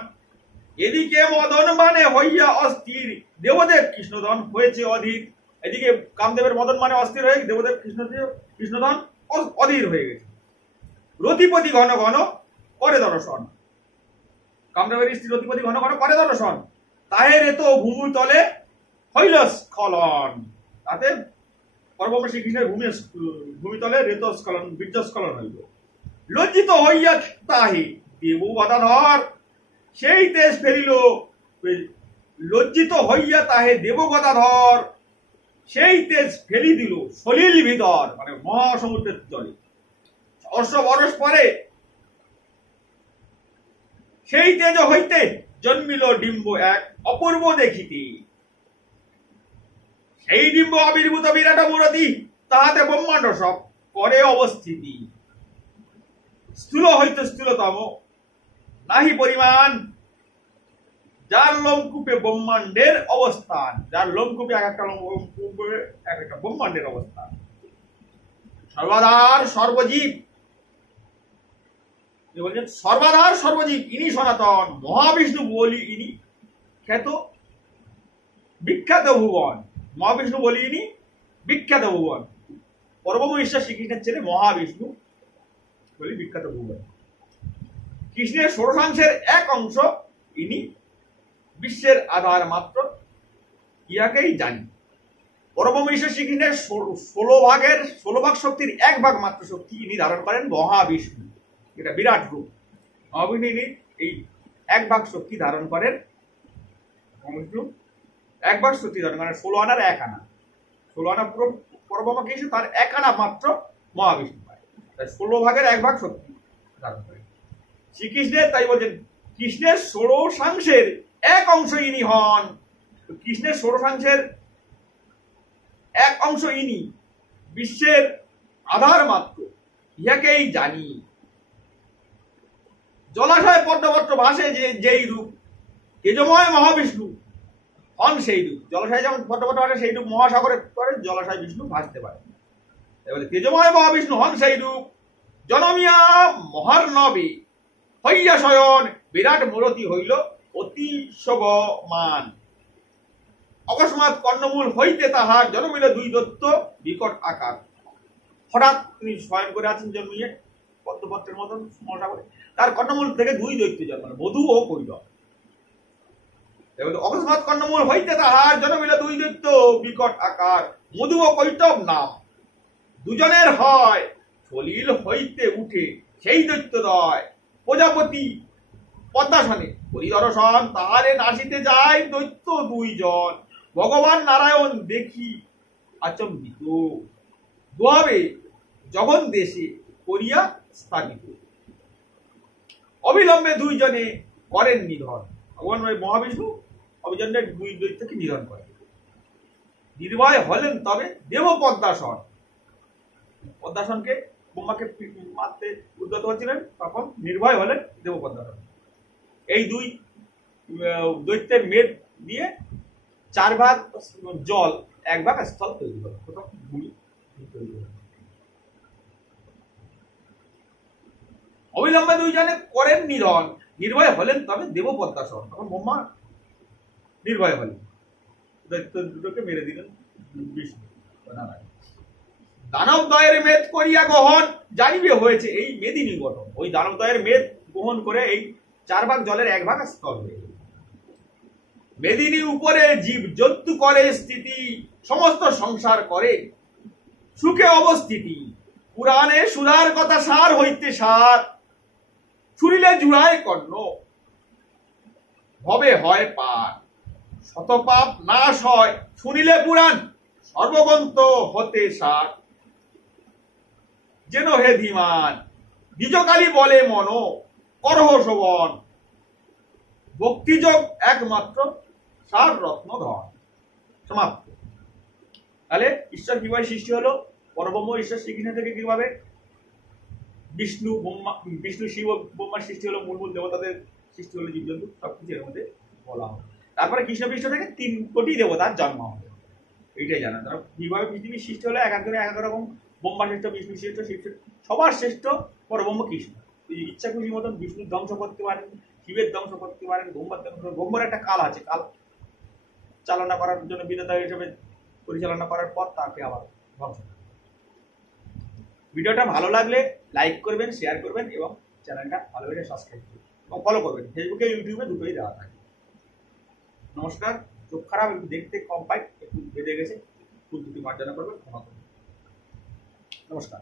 এদিকে মদন মানে হইয়া অস্থির, দেবদেব কৃষ্ণধন হয়েছে অধীর। এদিকে কামদেবের মদন মানে অস্থির হয়ে দেবদেব কৃষ্ণধন অধীর হয়ে গেছে। রতিপতি ঘন ঘন করে দর্শন, কামদেবের স্ত্রী রতিপতি ঘন ঘন করে দর্শন, তাহের এত ভূমিতলে হইল স্খলন, তাতে পরব্রহ্ম শ্রীকৃষ্ণের ভূমিতলে রেত স্খলন, বীর্যস্খলন হইল। লজ্জিত হইয়া তাহে দেব গদাধর, সেই তেজ ফেরিল, লজ্জিত হইয়া তাহে দেব গদাধর, সেই তেজ ফেলি দিল সলিল ভিতর, মানে মহাসমুদ্রের জলে। 600 বরস পরে সেই তেজ হইতে জন্মিল ডিম্ব এক অপূর্ব দেখিতে, সেই ডিম্ব আবির্ভূত বিরাট মূরতি, তাহাতে ব্রহ্মাণ্ড সব করে অবস্থিতি। স্থূল হইতে স্থূলতম নাহি পরিমাণ, যার লোমকূপে ব্রহ্মাণ্ডের অবস্থান, যার লোমকূপে এক একটা লোমকূপে এক একটা ব্রহ্মাণ্ডের অবস্থান। সর্বাধার সর্বজীব, বলছেন সর্বাধার সর্বজীব ইনি সনাতন, মহাবিষ্ণু বলি ইনি খ্যাত বিখ্যাত ভুবন, মহাবিষ্ণু বলি ইনি বিখ্যাত ভুবন। পরব্রহ্ম ঈশ্বর শ্রীকৃষ্ণের ছেলে মহাবিষ্ণু বলি বিখ্যাত ভুবন। কৃষ্ণের ষোড়শাংশের এক অংশ ইনি, বিশ্বের আধার মাত্র ইহাকেই জানি। পরব্রহ্ম ঈশ্বর শ্রীকৃষ্ণের 16 ভাগ শক্তির 1 ভাগ মাত্র শক্তি ইনি ধারণ করেন মহাবিষ্ণু, এটা বিরাট রূপ। মহাবিষ্ণু ইনি এই এক ভাগ শক্তি ধারণ করেন মহাবিষ্ণু, এক ভাগ শক্তি ধারণ করেন 16 আনার 1 আনা। 16 আনা পুরো পরব্রহ্ম কে তার 1 আনা মাত্র মহাবিষ্ণু পায়, তাই 16 ভাগের 1 ভাগ শক্তি ধারণ করে শ্রীকৃষ্ণের। তাই বলছেন কৃষ্ণের ষোড়শাংশের 1 অংশ ইনি হন। কৃষ্ণের ষোড়শাংশের 1 অংশ ইনি, বিশ্বের আধার মাত্র, ইহাকেই জানি। জলাশয় পদ্মপত্র ভাসে যেই রূপ, তেজময় মহাবিষ্ণু হন সেই রূপ। জলাশয় যেমন পদ্মপত্র ভাসে সেই রূপ মহাসাগরের করে জলাশয় বিষ্ণু ভাসতে পারে। এবারে তেজময় মহাবিষ্ণু হন সেই রূপ, জনমিয়া মহার্ণবে হইয়া শয়ন, বিরাট মূরতি হইল অতি শোভমান। অকস্মাৎ কর্ণমূল হইতে তাহার জন্মিল 2 দৈত্য বিকট আকার। হঠাৎ তিনি শয়ন করে আছেন জন্মিয়ে পদ্মপত্রের মতন মহাসাগরে, তার কর্ণমূল থেকে 2 দৈত্য জন্মাল, মধু ও কৈটব। অকস্মাৎ কর্ণমূল হইতে তাহার জন্মিল 2 দৈত্য বিকট আকার, মধু ও কৈটব নাম। দুজনের হয় সলিল হইতে উঠে সেই দৈত্যদ্বয়, প্রজাপতি পদ্মাসনে পরিদর্শন তাহারে নাসিতে যায় দৈত্য 2 জন। ভগবান নারায়ণ দেখি আচম্বিত, দোয়াবে জগন দেশে করিয়া স্থাপিত। অবিলম্বে 2 জনে করেন নিধন। ভগবান মহাবিষ্ণু অবিলম্বে 2 দৈত্যকে নিধন করেন। নির্ভয় হলেন তবে দেব পদ্মাসন। পদ্মাসনকে ব্রহ্মাকে মারতে উদ্যত হচ্ছিলেন, তখন নির্ভয় হলেন দেব পদ্মাসন। এই 2 দৈত্যের মেদ দিয়ে 4 ভাগ জল 1 ভাগ স্থল তৈরি হলো, কোথাও ভূমি তৈরি হলো। অবিলম্বে 2 জনে করেন নিধন, নির্ভয় হলেন তবে দেব পদ্মাসন। তখন ব্রহ্মা নির্ভয় হলেন, দৈত্য দুটোকে মেরে দিলেন বিষ্ণু নারায়ণ। দানবদ্বয়ের মেদ করিয়া গ্রহণ, জানিবে হয়েছে এই মেদিনী গঠন। ওই দানবদ্বয়ের মেদ গ্রহণ করে এই 4 ভাগ জলের 1 ভাগ স্থল হয়ে গেল। মেদিনী উপরে জীব জন্তু করে স্থিতি, সমস্ত সংসার করে সুখে অবস্থিতি। পুরাণে সুধার কথা সার হইতে সার, শুনিলে জুড়ায় কর্ণ ভবে হয় পার। শতপাপ নাশ হয় শুনিলে পুরাণ, সর্বগ্রন্থ হতে সার। যেন হে ধীমান নিজকালী বলে মন, করহ শোভন। ভক্তিযোগ একমাত্র সার রত্ন ধন। সমাপ্ত। তাহলে ঈশ্বর কিভাবে সৃষ্টি হলো, পরব্রহ্ম ঈশ্বর শ্রীকৃষ্ণ থেকে কিভাবে বিষ্ণু ব্রহ্মা, বিষ্ণু শিব ব্রহ্মার সৃষ্টি হলো, মূল দেবতাদের সৃষ্টি হলো, জীবজন্তু সবকিছু এর মধ্যে বলা হবে। তারপরে কৃষ্ণ পৃষ্ঠ থেকে 3 কোটি দেবতার জন্ম হবে, এইটাই জানা। তারা কিভাবে পৃথিবীর সৃষ্টি হলো, এক একজনের এক এক রকম। ব্রহ্মা শ্রেষ্ঠ, বিষ্ণু শ্রেষ্ঠ, শিব শ্রেষ্ঠ, সবার শ্রেষ্ঠ পরব্রহ্ম কৃষ্ণ। ইচ্ছা খুশি মতন বিষ্ণুর ধ্বংস করতে পারেন, শিবের ধ্বংস করতে পারেন, ব্রহ্মার ধ্বংস। ব্রহ্মার একটা কাল আছে, কাল চালনা করার জন্য বিধাতা হিসেবে পরিচালনা করার পর তাকে আবার ধ্বংস। ভিডিওটা ভালো লাগলে লাইক করবেন, শেয়ার করবেন এবং চ্যানেলটা ভালোভাবে সাবস্ক্রাইব করবেন এবং ফলো করবেন। ফেসবুকে ইউটিউবে দুটোই দেওয়া থাকে। নমস্কার। চোখ খারাপ, একটু দেখতে কম পাই, একটু বেঁধে গেছে, ভুল ত্রুটি মার্জনা করবেন, ক্ষমা করবেন। নমস্কার।